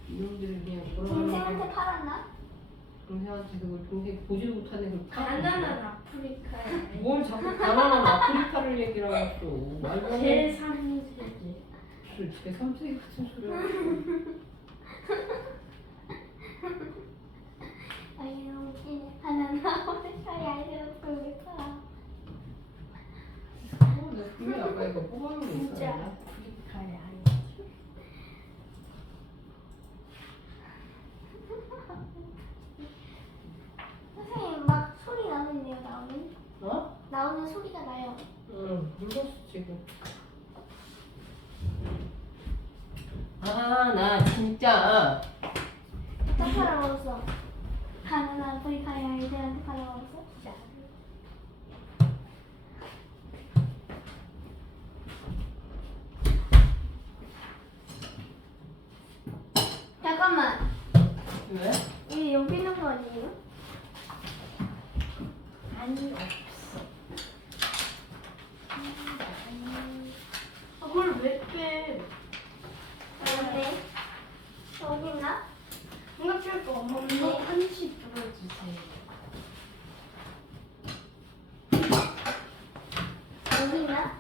이놈들을 그냥 동생한테 돌아가면서 팔았나? 동생한테 그걸 동생 보지도 못하는 걸 가난한 아프리카에 뭘 자꾸 가난한 아프리카를 얘기를 하고 또 말도 안 되는 제3세계. 무슨 제3세기 같은 소리야. 아니 너무 웃기네. 하나는 아프리카에 아이들 왜 팔아? 내가 분명히 아까 이거 뽑아놓은 거 진짜 있었는데. 아프리카에 아니지. 선생님 막 소리 나는데요 나오는? 어? 나오는 소리가 나요. 응, 눌렀어 지금. 아, 나 진짜 어떤 팔아먹었어? 가난한 아프리카의 아이들한테 팔아먹었어? 잠깐만 왜? 이게 여기 있는 거 아니에요? 아니 없어. 그걸 왜 빼? 아닌데 여기 있나? 생각할 거 없는데 한씩 들어주세요. 여기 있나?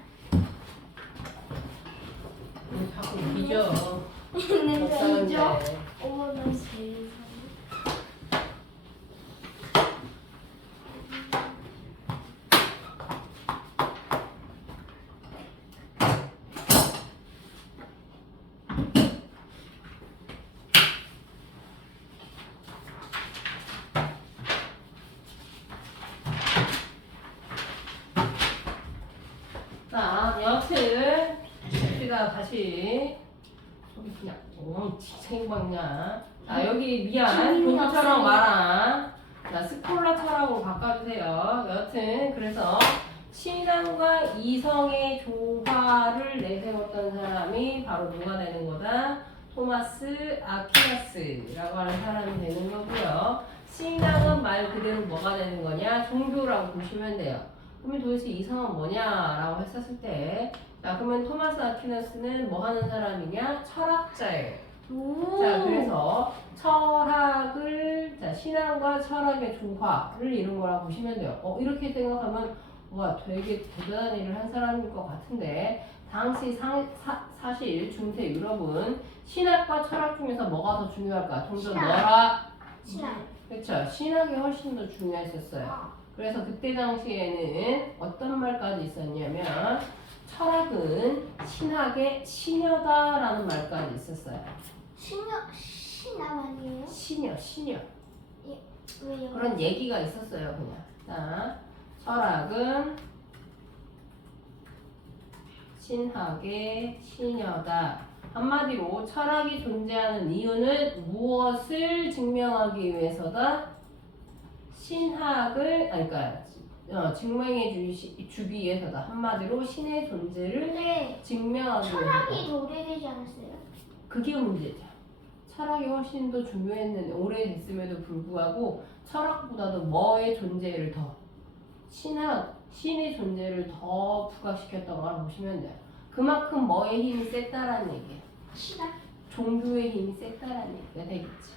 왜 자꾸 뒤져. 있는데 없다는데. 어머나 세상에. 자, 여튼 봅시다 다시. 소리 그냥 생방냐. 자, 여기 미안. 공부처럼 말아. 자, 스콜라 철학으로 바꿔주세요. 여튼 그래서 신앙과 이성의 조화를 내세웠던 사람이 바로 누가 되는 거다? 토마스 아퀴나스라고 하는 사람이 되는 거고요. 신앙은 말 그대로 뭐가 되는 거냐? 종교라고 보시면 돼요. 그러면 도대체 이성은 뭐냐라고 했었을 때, 자 그러면 토마스 아퀴나스는 뭐 하는 사람이냐? 철학자예요. 자 그래서 철학을 자 신앙과 철학의 조화를 이룬 거라고 보시면 돼요. 이렇게 생각하면 와 되게 대단한 일을 한 사람일 것 같은데 당시 사실 중세 유럽은 신학과 철학 중에서 뭐가 더 중요할까? 좀 더 신학. 뭐라? 신앙. 그렇죠. 신학이 훨씬 더 중요했었어요. 그래서 그때 당시에는 어떤 말까지 있었냐면 철학은 신학의 시녀다라는 말까지 있었어요. 신앙 아니에요? 시녀. 왜 여기? 그런 얘기가 있었어요, 그냥. 자, 철학은 신학의 시녀다. 한마디로 철학이 존재하는 이유는 무엇을 증명하기 위해서다? 신학을, 그러니까 증명해 주기 위해서다. 한마디로 신의 존재를 근데 증명하기 위해서. 철학이 더 오래되지 않았어요? 그게 문제죠. 철학이 훨씬 더 중요했는데 오래됐음에도 불구하고 철학보다도 뭐의 존재를 더 신의 존재를 더 부각시켰던 걸 보시면 돼요. 그만큼 뭐의 힘이 셌다라는 얘기예요. 시다. 종교의 힘이 셌다라는 얘기가 되겠지.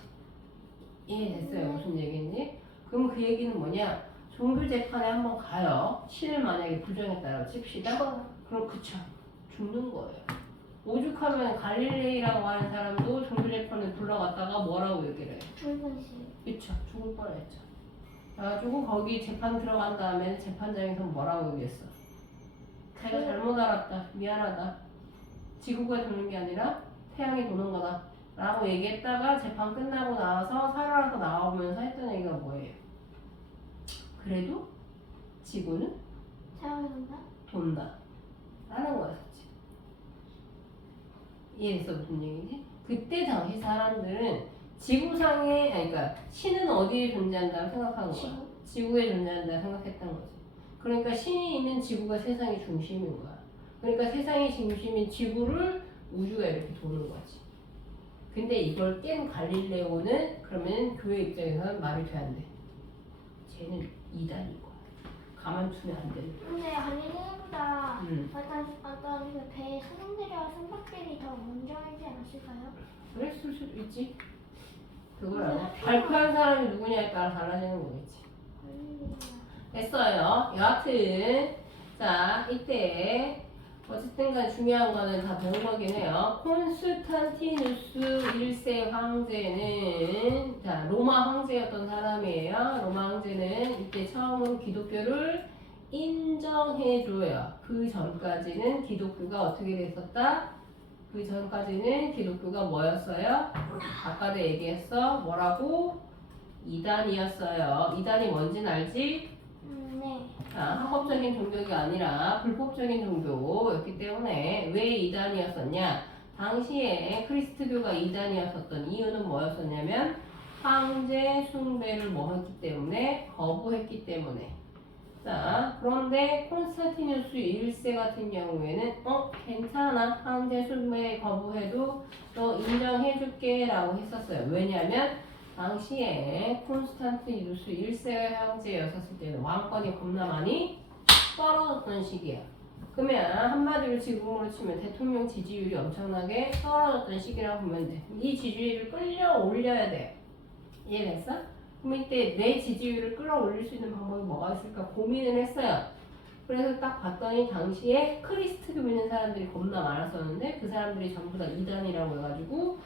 이해됐어요? 무슨 얘기인지? 그럼 그 얘기는 뭐냐? 종교 재판에 한번 가요. 신을 만약에 부정했다고 칩시다. 그럼 그쵸. 죽는 거예요. 오죽하면 갈릴레이라고 하는 사람도 종교 재판에 불러갔다가 뭐라고 얘기를 해요? 붉은색. 그쵸. 죽을 뻔했죠. 그래가지고 거기 재판 들어간 다음에 재판장에서 뭐라고 얘기했어? 자기가 잘못 알았다. 미안하다. 지구가 도는 게 아니라 태양이 도는 거다. 라고 얘기했다가 재판 끝나고 나와서 살아서 나오면서 했던 얘기가 뭐예요? 그래도 지구는 사랑한다. 돈다. 라는 거였지. 이해했어? 무슨 얘기지? 그때 당시 사람들은 지구상에, 아니, 그러니까 신은 어디에 존재한다고 생각한 거야? 지구에 존재한다고 생각했던 거지. 그러니까 신이 있는 지구가 세상의 중심인 거야. 그러니까 세상의 중심인 지구를 우주가 이렇게 도는 거지. 근데 이걸 깬 갈릴레오는 그러면 교회 입장에서는 말이 돼 안 돼. 쟤는 이단인 거야. 가만두면 안 되는 거야. 근데 갈릴레오보다 음. 어떤 그 배의 선생들이와 선박들이 더 먼저 하지 않았을까요? 그랬을 수도 있지. 그걸 근데 알아. 하필이면- 발표한 사람이 누구냐에 따라 달라지는 거겠지. 갈릴레오. 됐어요. 여하튼 자 이때 어쨌든 간 중요한 거는 다 배운 거긴 해요. 콘스탄티누스 1세 황제는 자 로마 황제였던 사람이에요. 로마 황제는 이때 처음으로 기독교를 인정해줘요. 그 전까지는 기독교가 어떻게 됐었다? 그 전까지는 기독교가 뭐였어요? 아까도 얘기했어. 뭐라고? 이단이었어요. 이단이 뭔지는 알지? 네. 합법적인 종교가 아니라 불법적인 종교였기 때문에 왜 이단이었었냐? 당시에 크리스트교가 이단이었었던 이유는 뭐였었냐면 황제 숭배를 뭐 했기 때문에 거부했기 때문에. 자, 그런데 콘스탄티누스 1세 같은 경우에는 괜찮아. 황제 숭배 거부해도 너 인정해줄게 라고 했었어요. 왜냐면 당시에 콘스탄티누스 1세 황제였었을 때는 왕권이 겁나 많이 떨어졌던 시기야. 그러면 한마디로 지금으로 치면 대통령 지지율이 엄청나게 떨어졌던 시기라고 보면 돼. 이 지지율을 끌어올려야 돼. 이해됐어? 그럼 이때 내 지지율을 끌어올릴 수 있는 방법이 뭐가 있을까 고민을 했어요. 그래서 딱 봤더니 당시에 크리스트교 믿는 사람들이 겁나 많았었는데 그 사람들이 전부 다 이단이라고 해가지고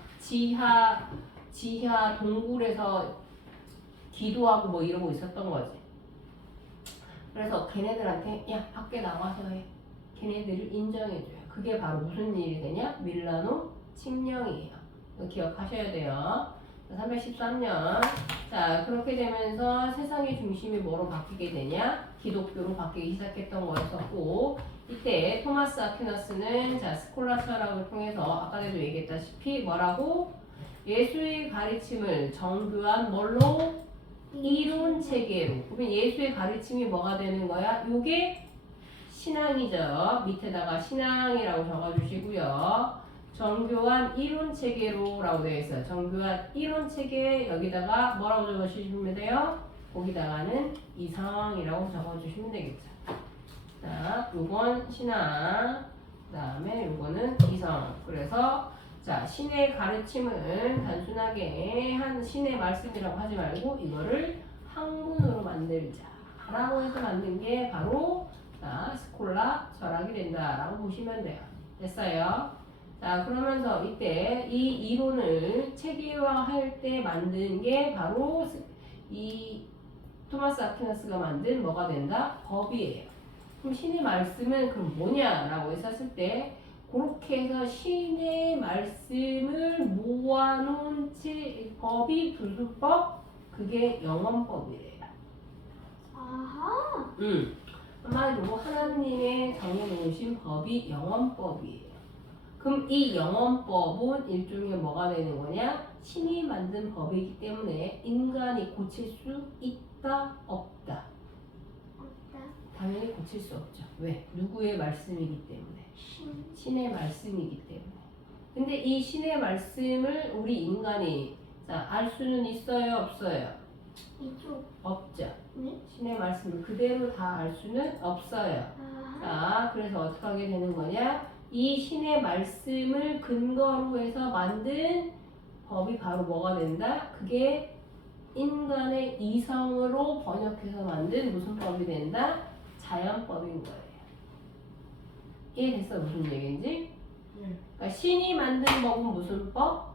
지하 동굴에서 기도하고 뭐 이러고 있었던 거지. 그래서 걔네들한테 야 밖에 나와서 해. 걔네들을 인정해줘요. 그게 바로 무슨 일이 되냐? 밀라노 칙령이에요. 이거 기억하셔야 돼요. 313년. 자 그렇게 되면서 세상의 중심이 뭐로 바뀌게 되냐? 기독교로 바뀌기 시작했던 거였었고 이때 토마스 아퀴나스는 자 스콜라 철학을 통해서 아까도 얘기했다시피 뭐라고? 예수의 가르침을 정교한 뭘로? 이론 체계로. 그러면 예수의 가르침이 뭐가 되는 거야? 요게 신앙이죠. 밑에다가 신앙이라고 적어주시고요. 정교한 이론 체계로라고 되어 있어요. 정교한 이론 체계 여기다가 뭐라고 적어주시면 돼요? 거기다가는 이성이라고 적어주시면 되겠죠. 자, 요건 신앙. 그 다음에 요거는 이성. 그래서 자, 신의 가르침을 단순하게 한 신의 말씀이라고 하지 말고 이거를 학문으로 만들자 라고 해서 만든 게 바로 자, 스콜라 철학이 된다라고 보시면 돼요. 됐어요? 자, 그러면서 이때 이 이론을 체계화할 때 만든 게 바로 이 토마스 아퀴나스가 만든 뭐가 된다? 법이에요. 그럼 신의 말씀은 그럼 뭐냐라고 했었을 때 그렇게 해서 신의 말씀을 모아놓은 법이 두수법 그게 영원법이래요. 아하. 한마디로 하나님의 정해놓으신 법이 영원법이에요. 그럼 이 영원법은 일종의 뭐가 되는 거냐? 신이 만든 법이기 때문에 인간이 고칠 수 있다 없다? 없다. 당연히 고칠 수 없죠. 왜? 누구의 말씀이기 때문에? 신. 신의 말씀이기 때문에. 근데 이 신의 말씀을 우리 인간이 자, 알 수는 있어요, 없어요? 이쪽. 없죠. 네? 신의 말씀을 그대로 다 알 수는 없어요. 아. 자, 그래서 어떻게 하게 되는 거냐? 이 신의 말씀을 근거로 해서 만든 법이 바로 뭐가 된다? 그게 인간의 이성으로 번역해서 만든 무슨 법이 된다? 자연법인 거예요. 이해됐어? 무슨 얘기인지? 그러니까 신이 만든 법은 무슨 법?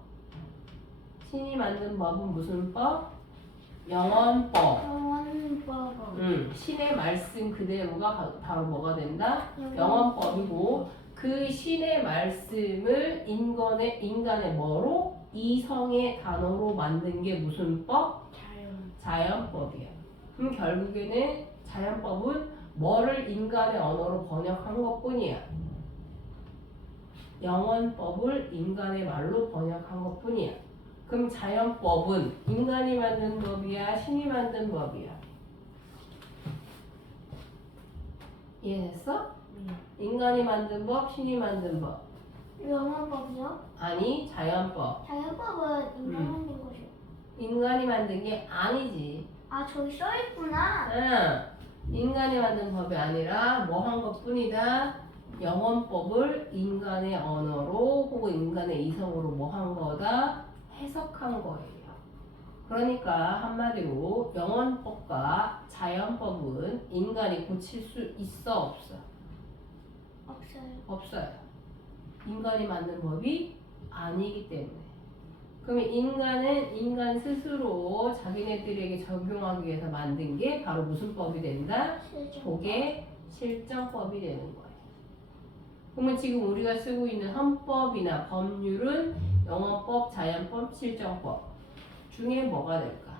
신이 만든 법은 무슨 법? 영원법. 영원법. 신의 말씀 그대로가 바로 뭐가 된다? 영원법이고 그 신의 말씀을 인간의 뭐로? 이성의 단어로 만든 게 무슨 법? 자연법이야. 그럼 결국에는 자연법은 뭐를 인간의 언어로 번역한 것뿐이야. 영원법을 인간의 말로 번역한 것뿐이야. 그럼 자연법은 인간이 만든 법이야, 신이 만든 법이야? 이해됐어? 인간이 만든 법, 신이 만든 법. 영원법이요? 아니, 자연법. 자연법은 인간이 만든 거죠. 인간이 만든 게 아니지. 아, 저기 써있구나. 응. 인간이 만든 법이 아니라 뭐 한 것뿐이다. 영원법을 인간의 언어로 혹은 인간의 이성으로 뭐 한 거다. 해석한 거예요. 그러니까 한마디로 영원법과 자연법은 인간이 고칠 수 있어, 없어? 없어요. 없어요. 인간이 만든 법이 아니기 때문에. 그러면 인간은 인간 스스로 자기네들에게 적용하기 위해서 만든 게 바로 무슨 법이 된다? 그게 실정법이 되는 거예요. 그러면 지금 우리가 쓰고 있는 헌법이나 법률은 영원법, 자연법, 실정법 중에 뭐가 될까?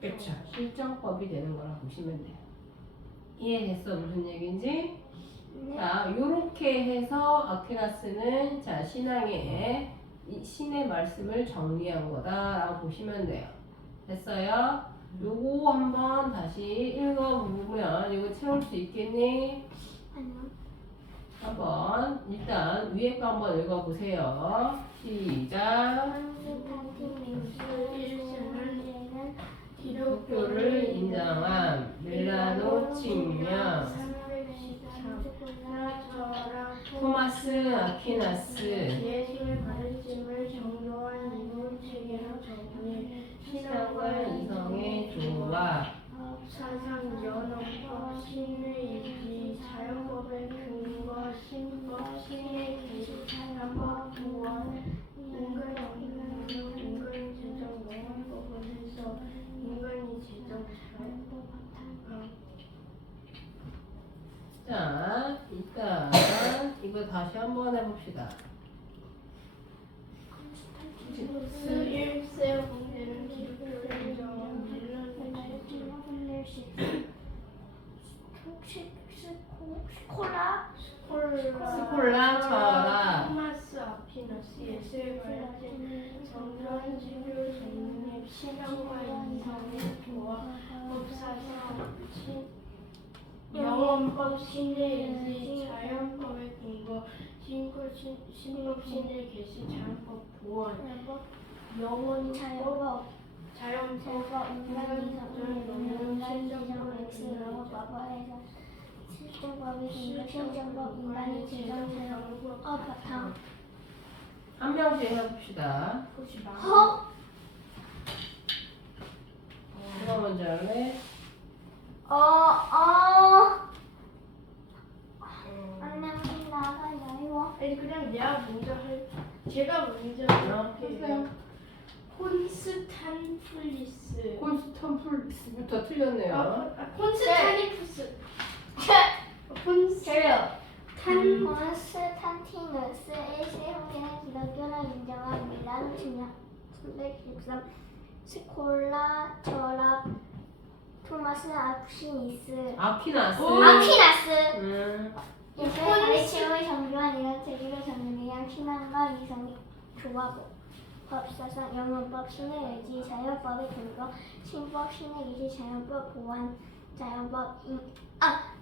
그렇죠. 실정법이 되는 거라 보시면 돼요. 이해됐어? 무슨 얘기인지? 네. 자, 요렇게 해서 아퀴나스는 자, 신앙의 이 신의 말씀을 정리한 거다라고 보시면 돼요. 됐어요? 요거 한번 다시 읽어보면 이거 채울 수 있겠니? 아니요. 한번 일단 위에 거 한번 읽어보세요. 시작. 기독교를 인정한 멜라노 칭령 토마스 아퀴나스 예수의 가르침을 정교한 이론 체계로 정리해 신앙과 이성의 조화 사상, 연언법, 신의 이지, 자연법의 근거, 신법, 신의 계시, 자연법, 구원, 인간 제정, 영원법을 해서 인간이 제정, 자연법, 자, 일단 이거 다시 한번 해봅시다. 일세 공개는 기독교를 인정한 스콜라 스콜라 토마스 아퀴나스 예수의 가르침 정교한 지교 정립 신앙과 이성의 조화 법사상 영원법 신의 의지 자연법의 근거 신법 신의 계시 자연법 보완 영원법 자연법 인간이 지정 X라고 바바에서 실정법이 근거 실정법 인간이 지정 바탕. 한 명씩 해봅시다. 허? 누가 먼저 할래? 안녕 나가요 이거. 아니 그냥 내가 먼저 제가 먼저 할게요. 콘스탄플리스 콘스탄플스부터 틀렸네요. 콘스타니푸스 콘스탄티누스 1세 형제는 기독교를 인정한 밀라노 칭령 363 스콜라 철학 토마스 아퀴니스 아퀴나스. 아퀴나스 예수의 가르침을 정교한 이런 체계로 정리한 신앙과 이성의 조화법 법사상 영문법 신의 의지 자연법의 근거 신법 신의 기시 자연법 보완 자연법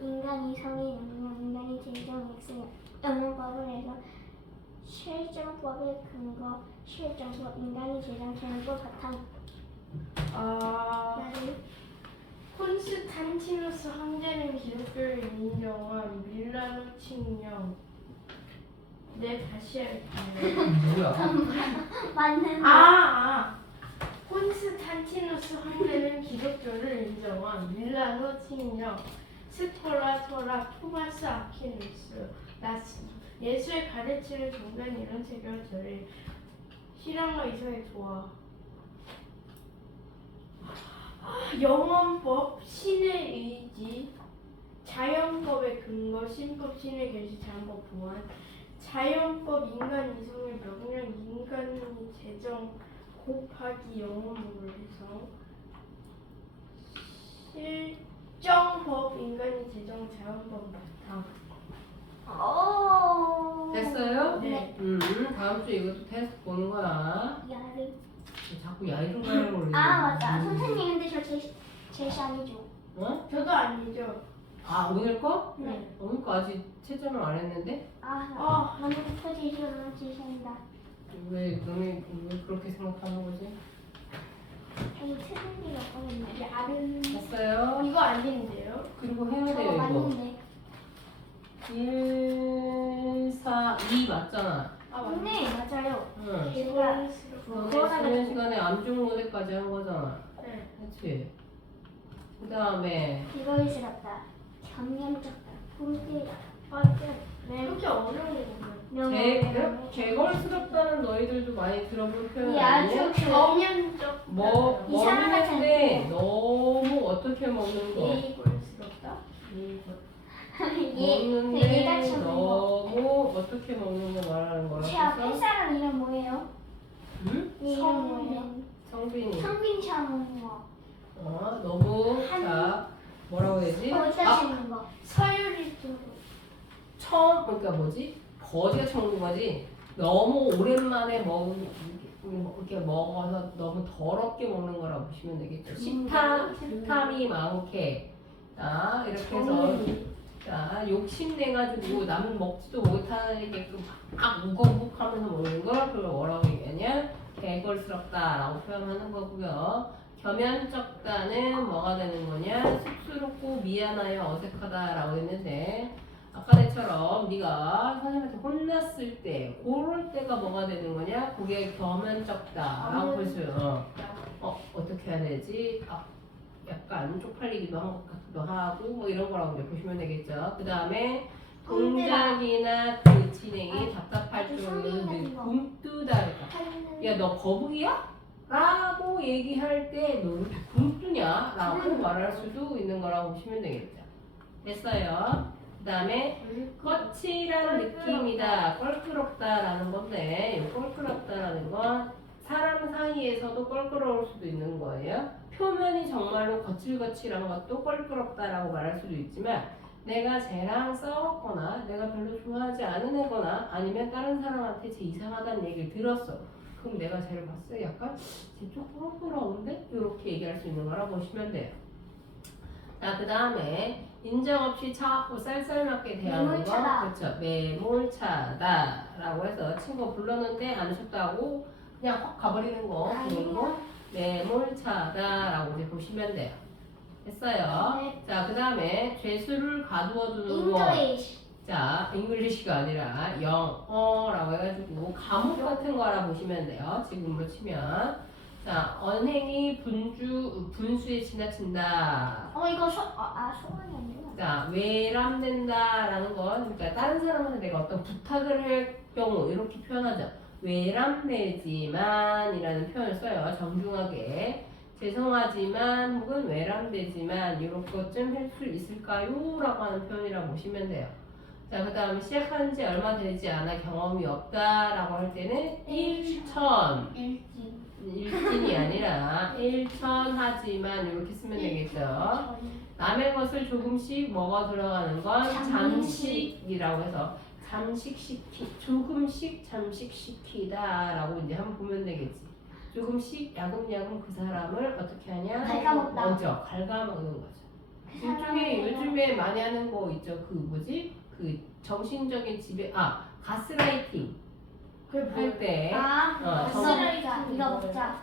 인간 이성의 능력 인간이 제정 X 영문법을 해서 실정법의 근거, 실정법, 인간이 제정되는 법 바탕. 나를 콘스탄티누스 황제는 기독교를 인정한 밀라노 칙령. 네, 다시 할게요. 뭐야? 맞는 콘스탄티누스 황제는 기독교를 인정한 밀라노 칙령. 스콜라 토라 토마스 아퀴누스 라스 예수의 가르침을 종교한 이런 책을 저를 실험과 이성의 조화. 영원법, 신의 의지, 자연법의 근거, 신법, 신의 계시, 자연법 보완, 자연법, 인간 이성의 명령, 인간이 재정 곱하기 영원법을 해서, 실정법, 인간이 재정, 자연법 바탕. 오. 됐어요? 네. 다음 주에 이것도 테스트 보는 거야. 야를. 자꾸 야이로 가려고 그러네. 맞다. 선생님 근데 저 제시 아니죠? 어? 저도 아니죠. 아, 오늘 거? 네. 오늘 거 아직 채점을 안 했는데? 먼저부터 제시로 너무 제시한다. 왜 그렇게 생각하는 거지? 저도 틀린 게 없거든요. 야는 됐어요? 이거 아닌데요? 그리고 해야 저거 돼요, 이거. 맞는데. 1, 4, 2 맞잖아. 네, 맞아요. 응. 제가 너네 쉬는 시간에 암중 모델까지 한 거잖아. 네. 그치? 그 다음에 비거리스럽다. 경련적다. 굶기다. 뻘쭘. 이렇게 어려운 거구나. 개걸스럽다는 너희들도 많이 들어볼 표현 이 아니야? 아주 경연적 이상하잖아. 먹는데 너무 어떻게 먹는 거? 예의골스럽다. 먹는데 얘가 참 너무 어떻게 먹는 거 말하는 거야? 제 앞에 사람 이름 뭐예요? 응? 얘 이름 뭐예요? 성빈이. 성빈처럼 뭐. 너무 자 뭐라고 해야지? 어디다 쓰는 거? 서율이 좀 처음 그러니까 뭐지? 거지가 처먹는 거지. 너무 오랜만에 이렇게 먹어서 너무 더럽게 먹는 거라고 보시면 되겠죠. 식탐이 많게. 자 이렇게 해서 자 욕심내가지고 남 먹지도 못하게끔 막 우걱우걱하면서 먹는 걸 그걸 뭐라고 얘기하냐? 개걸스럽다라고 표현하는 거고요. 겸연쩍다는 뭐가 되는 거냐? 쑥스럽고 미안하여 어색하다라고 했는데 아까 내처럼 네가 선생님한테 혼났을 때 그럴 때가 뭐가 되는 거냐? 그게 겸연쩍다라고 볼 수 있어요. 어떻게 해야 되지? 약간 쪽팔리기도 한 것 같기도 하고 뭐 이런 거라고 이제 보시면 되겠죠. 그 다음에 동작이나 그 진행이 답답할 줄은 굶뜨다 그랬다. 야 너 거북이야? 라고 얘기할 때 너 왜 이렇게 굶뜨냐? 라고 말할 수도 있는 거라고 보시면 되겠죠. 됐어요. 그 다음에 거칠한 느낌이다, 껄끄럽다라는 건데 이 껄끄럽다라는 건 사람 사이에서도 껄끄러울 수도 있는 거예요. 표면이 정말로 거칠거칠한 것도 껄끄럽다라고 말할 수도 있지만 내가 쟤랑 싸웠거나 내가 별로 좋아하지 않은 애거나 아니면 다른 사람한테 쟤 이상하다는 얘기를 들었어. 그럼 내가 쟤를 봤을 때 약간 쟤 조금 껄끄러운데? 이렇게 얘기할 수 있는 거라고 보시면 돼요. 자, 그 다음에 인정 없이 차갑고 쌀쌀맞게 대하는 거. 매몰차다. 그렇죠. 매몰차다 라고 해서 친구 불렀는데 안 오셨다고 그냥 확 가버리는 거. 그런 거. 매몰차다 라고 이제 보시면 돼요. 됐어요. 네. 자, 그 다음에 죄수를 가두어 두는 거. 잉글리시. 자, 잉글리시가 아니라 영어라고 해가지고 감옥 같은 거 알아보시면 돼요. 지금으로 치면. 자, 언행이 분수에 지나친다. 이거 소원이 아니구나. 자, 외람된다라는 건 그러니까 다른 사람한테 내가 어떤 부탁을 할 경우 이렇게 표현하죠. 외람되지만이라는 표현을 써요. 정중하게. 죄송하지만 혹은 외람되지만 이런 것 좀 할 수 있을까요? 라고 하는 표현이라고 보시면 돼요. 자, 그 다음에 시작한 지 얼마 되지 않아 경험이 없다라고 할 때는 일천. 일진이 아니라 일천하지만 이렇게 쓰면 되겠죠. 남의 것을 조금씩 먹어 들어가는 건 잠식이라고 해서 조금씩 잠식시키다라고 이제 한번 보면 되겠지. 조금씩 야금야금 그 사람을 어떻게 하냐? 갉아먹다. 먼저 갉아먹는 거죠. 요즘에 많이 하는 거 있죠. 그 뭐지? 그 정신적인 지배, 가스라이팅. 할 때 아, 어, 먹자. 이거 먹자.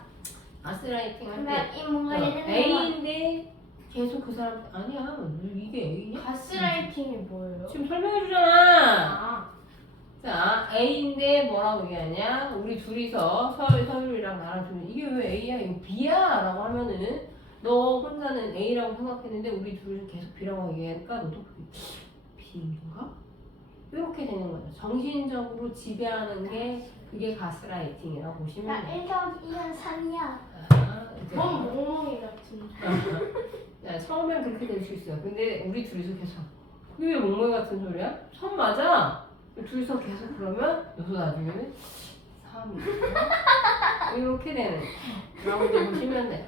가스라이팅 할 때 그러면 이 뭔가 예를 들어 A인데 계속 그 사람 아니야 이게 A냐? 가스라이팅이 뭐예요? 지금 설명해 주잖아. 아, 자 A인데 뭐라고 얘기하냐? 우리 둘이서 서율이랑 나랑 둘이 이게 왜 A야? 이거 B야? 라고 하면은 너 혼자는 A라고 생각했는데 우리 둘이 계속 B라고 얘기하니까 너도 B인가? 이렇게 되는 거죠. 정신적으로 지배하는 게 그게 가스라이팅이라고 보시면 나 돼요. 1 더하기 2는 3이야. 이제 뭔 멍멍이 같은. 야, 처음엔 그렇게 될 수 있어요. 근데 우리 둘이서 계속 그게 왜 몽몽이 같은 소리야? 처음 맞아. 둘이서 계속 그러면 너도 나중에는 3이 이렇게 되는 거라고 이제 보시면 돼요.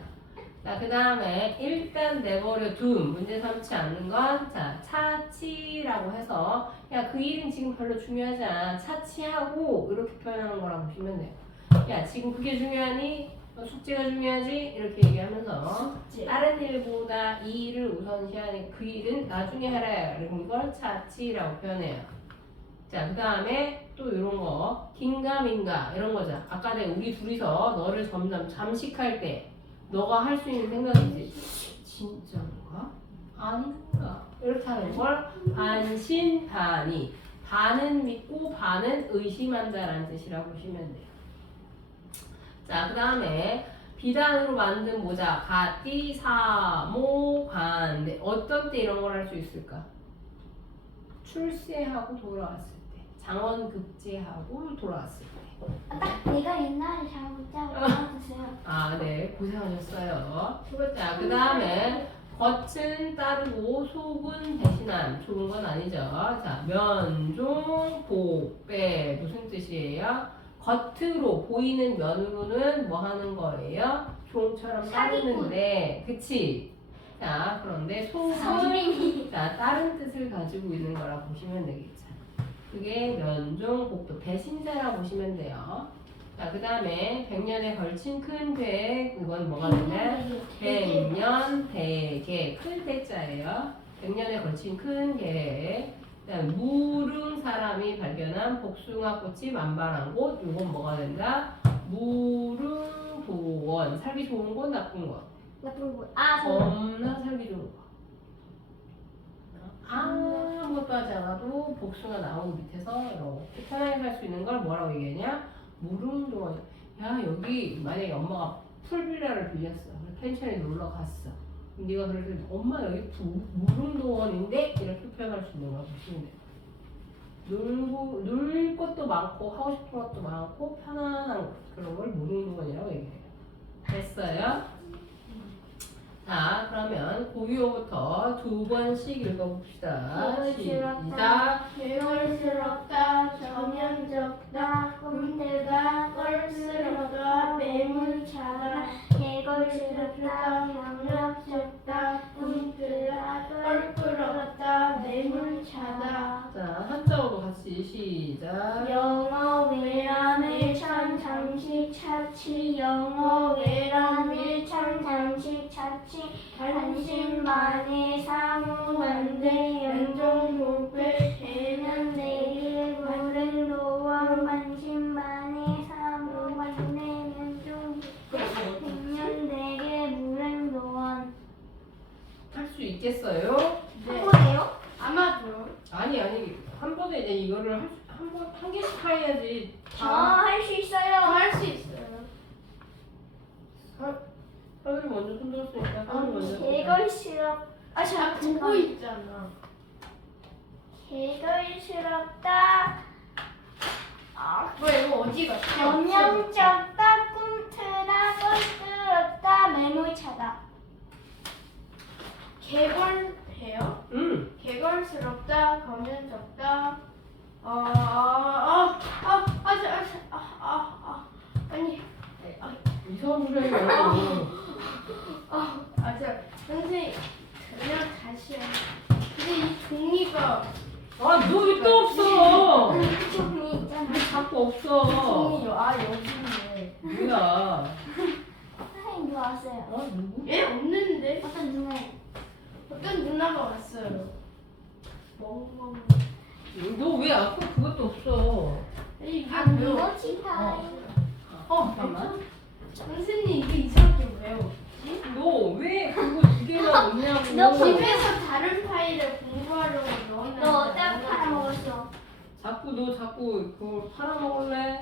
자, 그 다음에 일단 내버려 둠 문제 삼지 않는 건 자, 차치라고 해서 야, 그 일은 지금 별로 중요하지 않아. 차치하고 이렇게 표현하는 거라고 보시면 돼요. 야, 지금 그게 중요하니? 숙제가 중요하지? 이렇게 얘기하면서 다른 일보다 이 일을 우선시하니 그 일은 나중에 하라. 이런 걸 차치라고 표현해요. 자, 그 다음에 또 이런 거 긴가민가 이런 거죠. 아까 내가 우리 둘이서 너를 점점 잠식할 때 너가 할 수 있는 생각이지. 진짜인가? 아닌가? 이렇게 하는 걸 반신반의. 반은 믿고 반은 의심한다라는 뜻이라고 보시면 돼요. 자, 그 다음에 비단으로 만든 모자 가띠 사모 간 어떤 때 이런 걸 할 수 있을까? 출세하고 돌아왔을 때 장원급제하고 돌아왔을 때 딱 내가 옛날에 잘못자고 알아주세요. 아, 네. 고생하셨어요. 자, 그 다음에 겉은 따르고 속은 대신한 좋은 건 아니죠. 자, 면종 복배 무슨 뜻이에요? 겉으로 보이는 면으로는 뭐 하는 거예요? 종처럼 따르는데 그치? 자, 그런데 속은 자, 다른 뜻을 가지고 있는 거라 보시면 되겠죠. 그게 면종 복도 배신자라 보시면 돼요. 자, 그 다음에 100년에 걸친 큰 계획 이건 뭐가 되냐? 100년 대계 큰 대자예요. 100년에 걸친 큰 계획. 그다음 무릉 사람이 발견한 복숭아 꽃이 만발한 곳 이건 뭐가 된다? 무릉 도원 살기 좋은 곳 나쁜 곳 나쁜 거. 아, 겁나 살기 좋은 곳 아무것도 하지 않아도 복숭아 나무 밑에서 이렇게 편하게 살 수 있는 걸 뭐라고 얘기하냐? 무릉도원. 야, 여기 만약에 엄마가 풀빌라를 빌렸어. 펜션에 놀러 갔어. 네가 그래서 엄마 여기 무릉도원인데 이렇게 표현할 수 있는 거 보시면 돼요. 놀 것도 많고 하고 싶은 것도 많고 편안한 것 그런 걸 무릉도원이라고 얘기해요. 됐어요? 자, 그러면 고유어부터 두 번씩 읽어봅시다. 시작. 개걸스럽다, 정연적다, 꿈들다, 껄스럽다, 매물차다, 개걸스럽다, 경력적다, 꿈들다, 껄끄럽다, 매물차다. 자, 한자어도 같이 시작. 영어 외람 일천 장식 차치 영어 외람 일천 장식 차치 반신만의 사무관대 연종복배 대면대길 무릉도원 반신만의 사무관대 연종복배 대면대길 무릉도원. 할 수 있겠어요? 한 번에요? 아마도. 아니 한 번에 이제 이거를 한 개씩 해야지. 저 할 수 있어요. 할 수 있어요. 서울이 먼저 손 들었으니까 서울이 먼저. 개걸스럽. 아, 다 보고 있잖아. 개걸스럽다. 아, 뭐 이거 어디 갔어? 경영적다, 꿈트다, 껄끄럽다, 매몰차다. 개걸해요? 개걸스럽다, 검연적다. 아니. 이상한 소리 하지 말고. 선생님, 그냥 다시 해. 근데 이 종이가 아, 너 왜 또 없어? 종이 있잖아. 왜 자꾸 없어? 종이요. 여기 있네. 뭐야? 선생님 누가 왔어요? 어, 누구? 얘 없는데? 어떤 누나예요? 어떤 누나가 왔어요. 멍멍. 너 왜 아까 그것도 없어? 이게 아, 왜요? 무너지 타임. 잠깐만. 선생님 이게 이상하게 왜요? 너 왜 그거 두 개만 있냐고. 너 집에서 다른 파일을 공부하려고 넣었는데 너 어디다 팔아먹었어? 자꾸 그걸 팔아먹을래?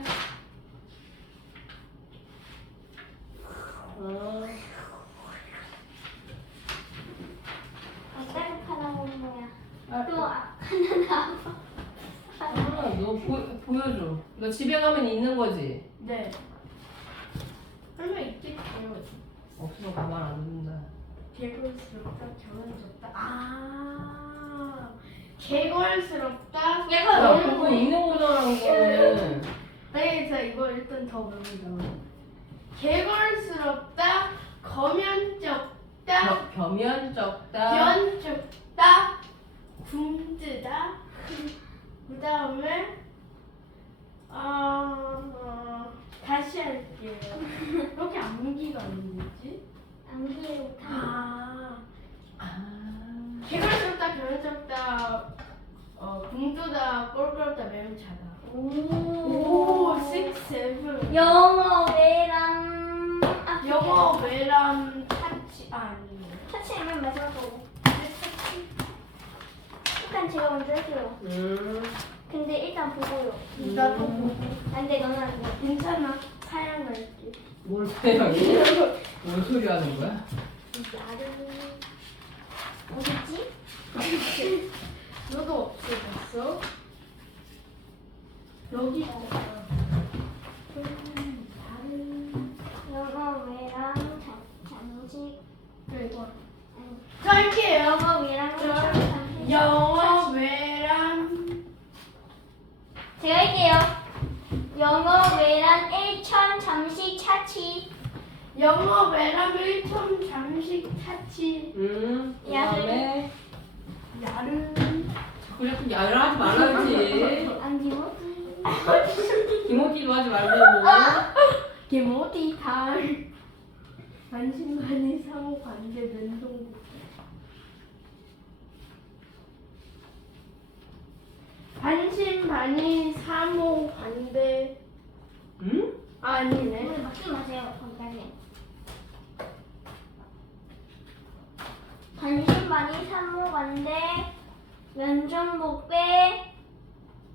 어디다 팔아먹은 거야? 아, 또 하나 너 보여줘. 너 집에 가면 있는 거지? 네. 설마 있겠죠. 없어 가만 안 둔다. 개걸스럽다, 결혼스럽다. 아, 개걸스럽다. 야, 그거 있는 거잖아, 그거는. 네, 자 이거 일단 더 외우자. 개걸스럽다, 거면쩍다, 겸연쩍다. 변쩍다, 굶뜨다. 그 다음에 다시 할게요. 이렇게 암기가 안 되지? 암기로 타. 개걸스럽다, 변쩍다, 굶뜨다, 꼴꼴다, 매우 차다. 오, 6, 7. 영어 외람 영어 외람 타치 아니에요. 터치하면 마지막 거고. 일단 제가 먼저 할게요. 근데 일단 보고요. 나도 보고. 안 돼, 너는 안 돼. 괜찮아. 사양할게. 뭘 사용해? 뭔 소리 하는 거야? 어딨지? 너도 없어졌어? 여기 있다. 영어 외람 장식. 이거. 아니, 짧게요. 영어 외람 장식. 영어 외람. 제가 할게요. 영어 외람 1천 잠시 차치. 영어 외람 1점 잠식 타치. 그다음에 야르. 자꾸 야를 하지 말라지. 안디모티. 디모티도 하지 말고. 개모티 달. 반신반의 상호 관계 면동국. 반신반의 사모 관대. 응? 아니네. 오늘 맞지 마세요. 건강해. 반신반의 산모관대 면종복배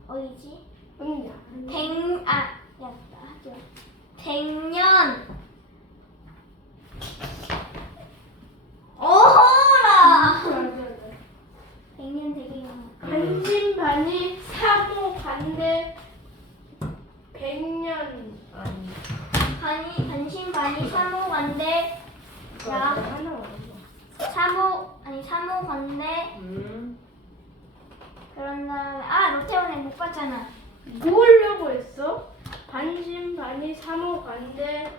어디지? 응야. 약다 하죠. 백년 오호라. 백년 되게 영어. 반신반의 사모 관대. 백년 아니. 반신반의 산모관대 야. 하나 어려워. 산모관대 그런 다음에 너 때문에 못 봤잖아. 뭐 하려고 했어? 반신반의 사모 관대.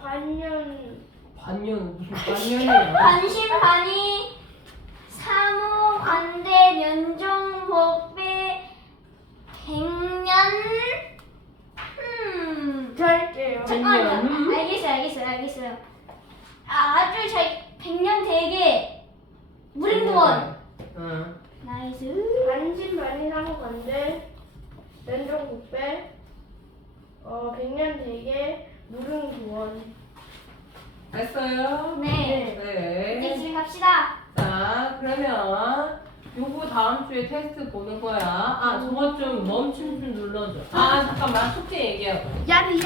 반년. 반년 무슨 반년이야? 반신반의 산모관대 면종복배 백년 저 할게요. 잠깐만요. 알겠어요. 아주 잘 100년 되게 무릉도원. 응. 나이스. 반신반의 사모 관대. 면종국배. 백년 대계 무릉도원. 됐어요? 네. 네. 이제 집에 갑시다. 자, 그러면 요거 다음 주에 테스트 보는 거야. 저거 좀 멈춤 좀 눌러줘. 잠깐만. 숙제 얘기하고. 야르.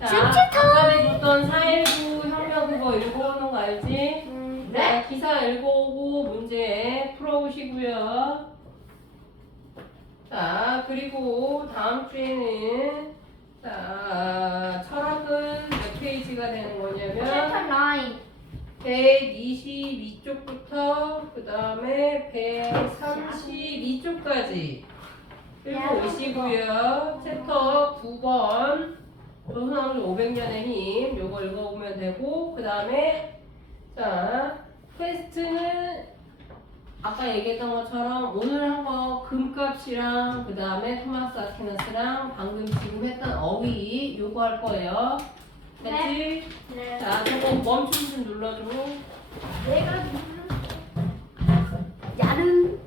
자, 숙제 아까 줬던 419 혁명 그거 읽어오는 거 알지? 네. 자, 기사 읽어오고 문제 풀어오시고요. 자, 그리고 다음 주에는 철학은 몇 페이지가 되는 거냐면 122쪽부터 그 다음에 132쪽까지 읽어오시고요. 챕터 9번 조선왕조 500년의 힘 요거 읽어보면 되고 그 다음에 퀘스트는 아까 얘기했던 것처럼 오늘 한 거 금값이랑 그 다음에 토마스 아퀴나스랑 방금 지금 했던 어휘 요거 할 거예요. 됐지? 네. 자, 저거 멈춤 좀 눌러줘. 내가 야르.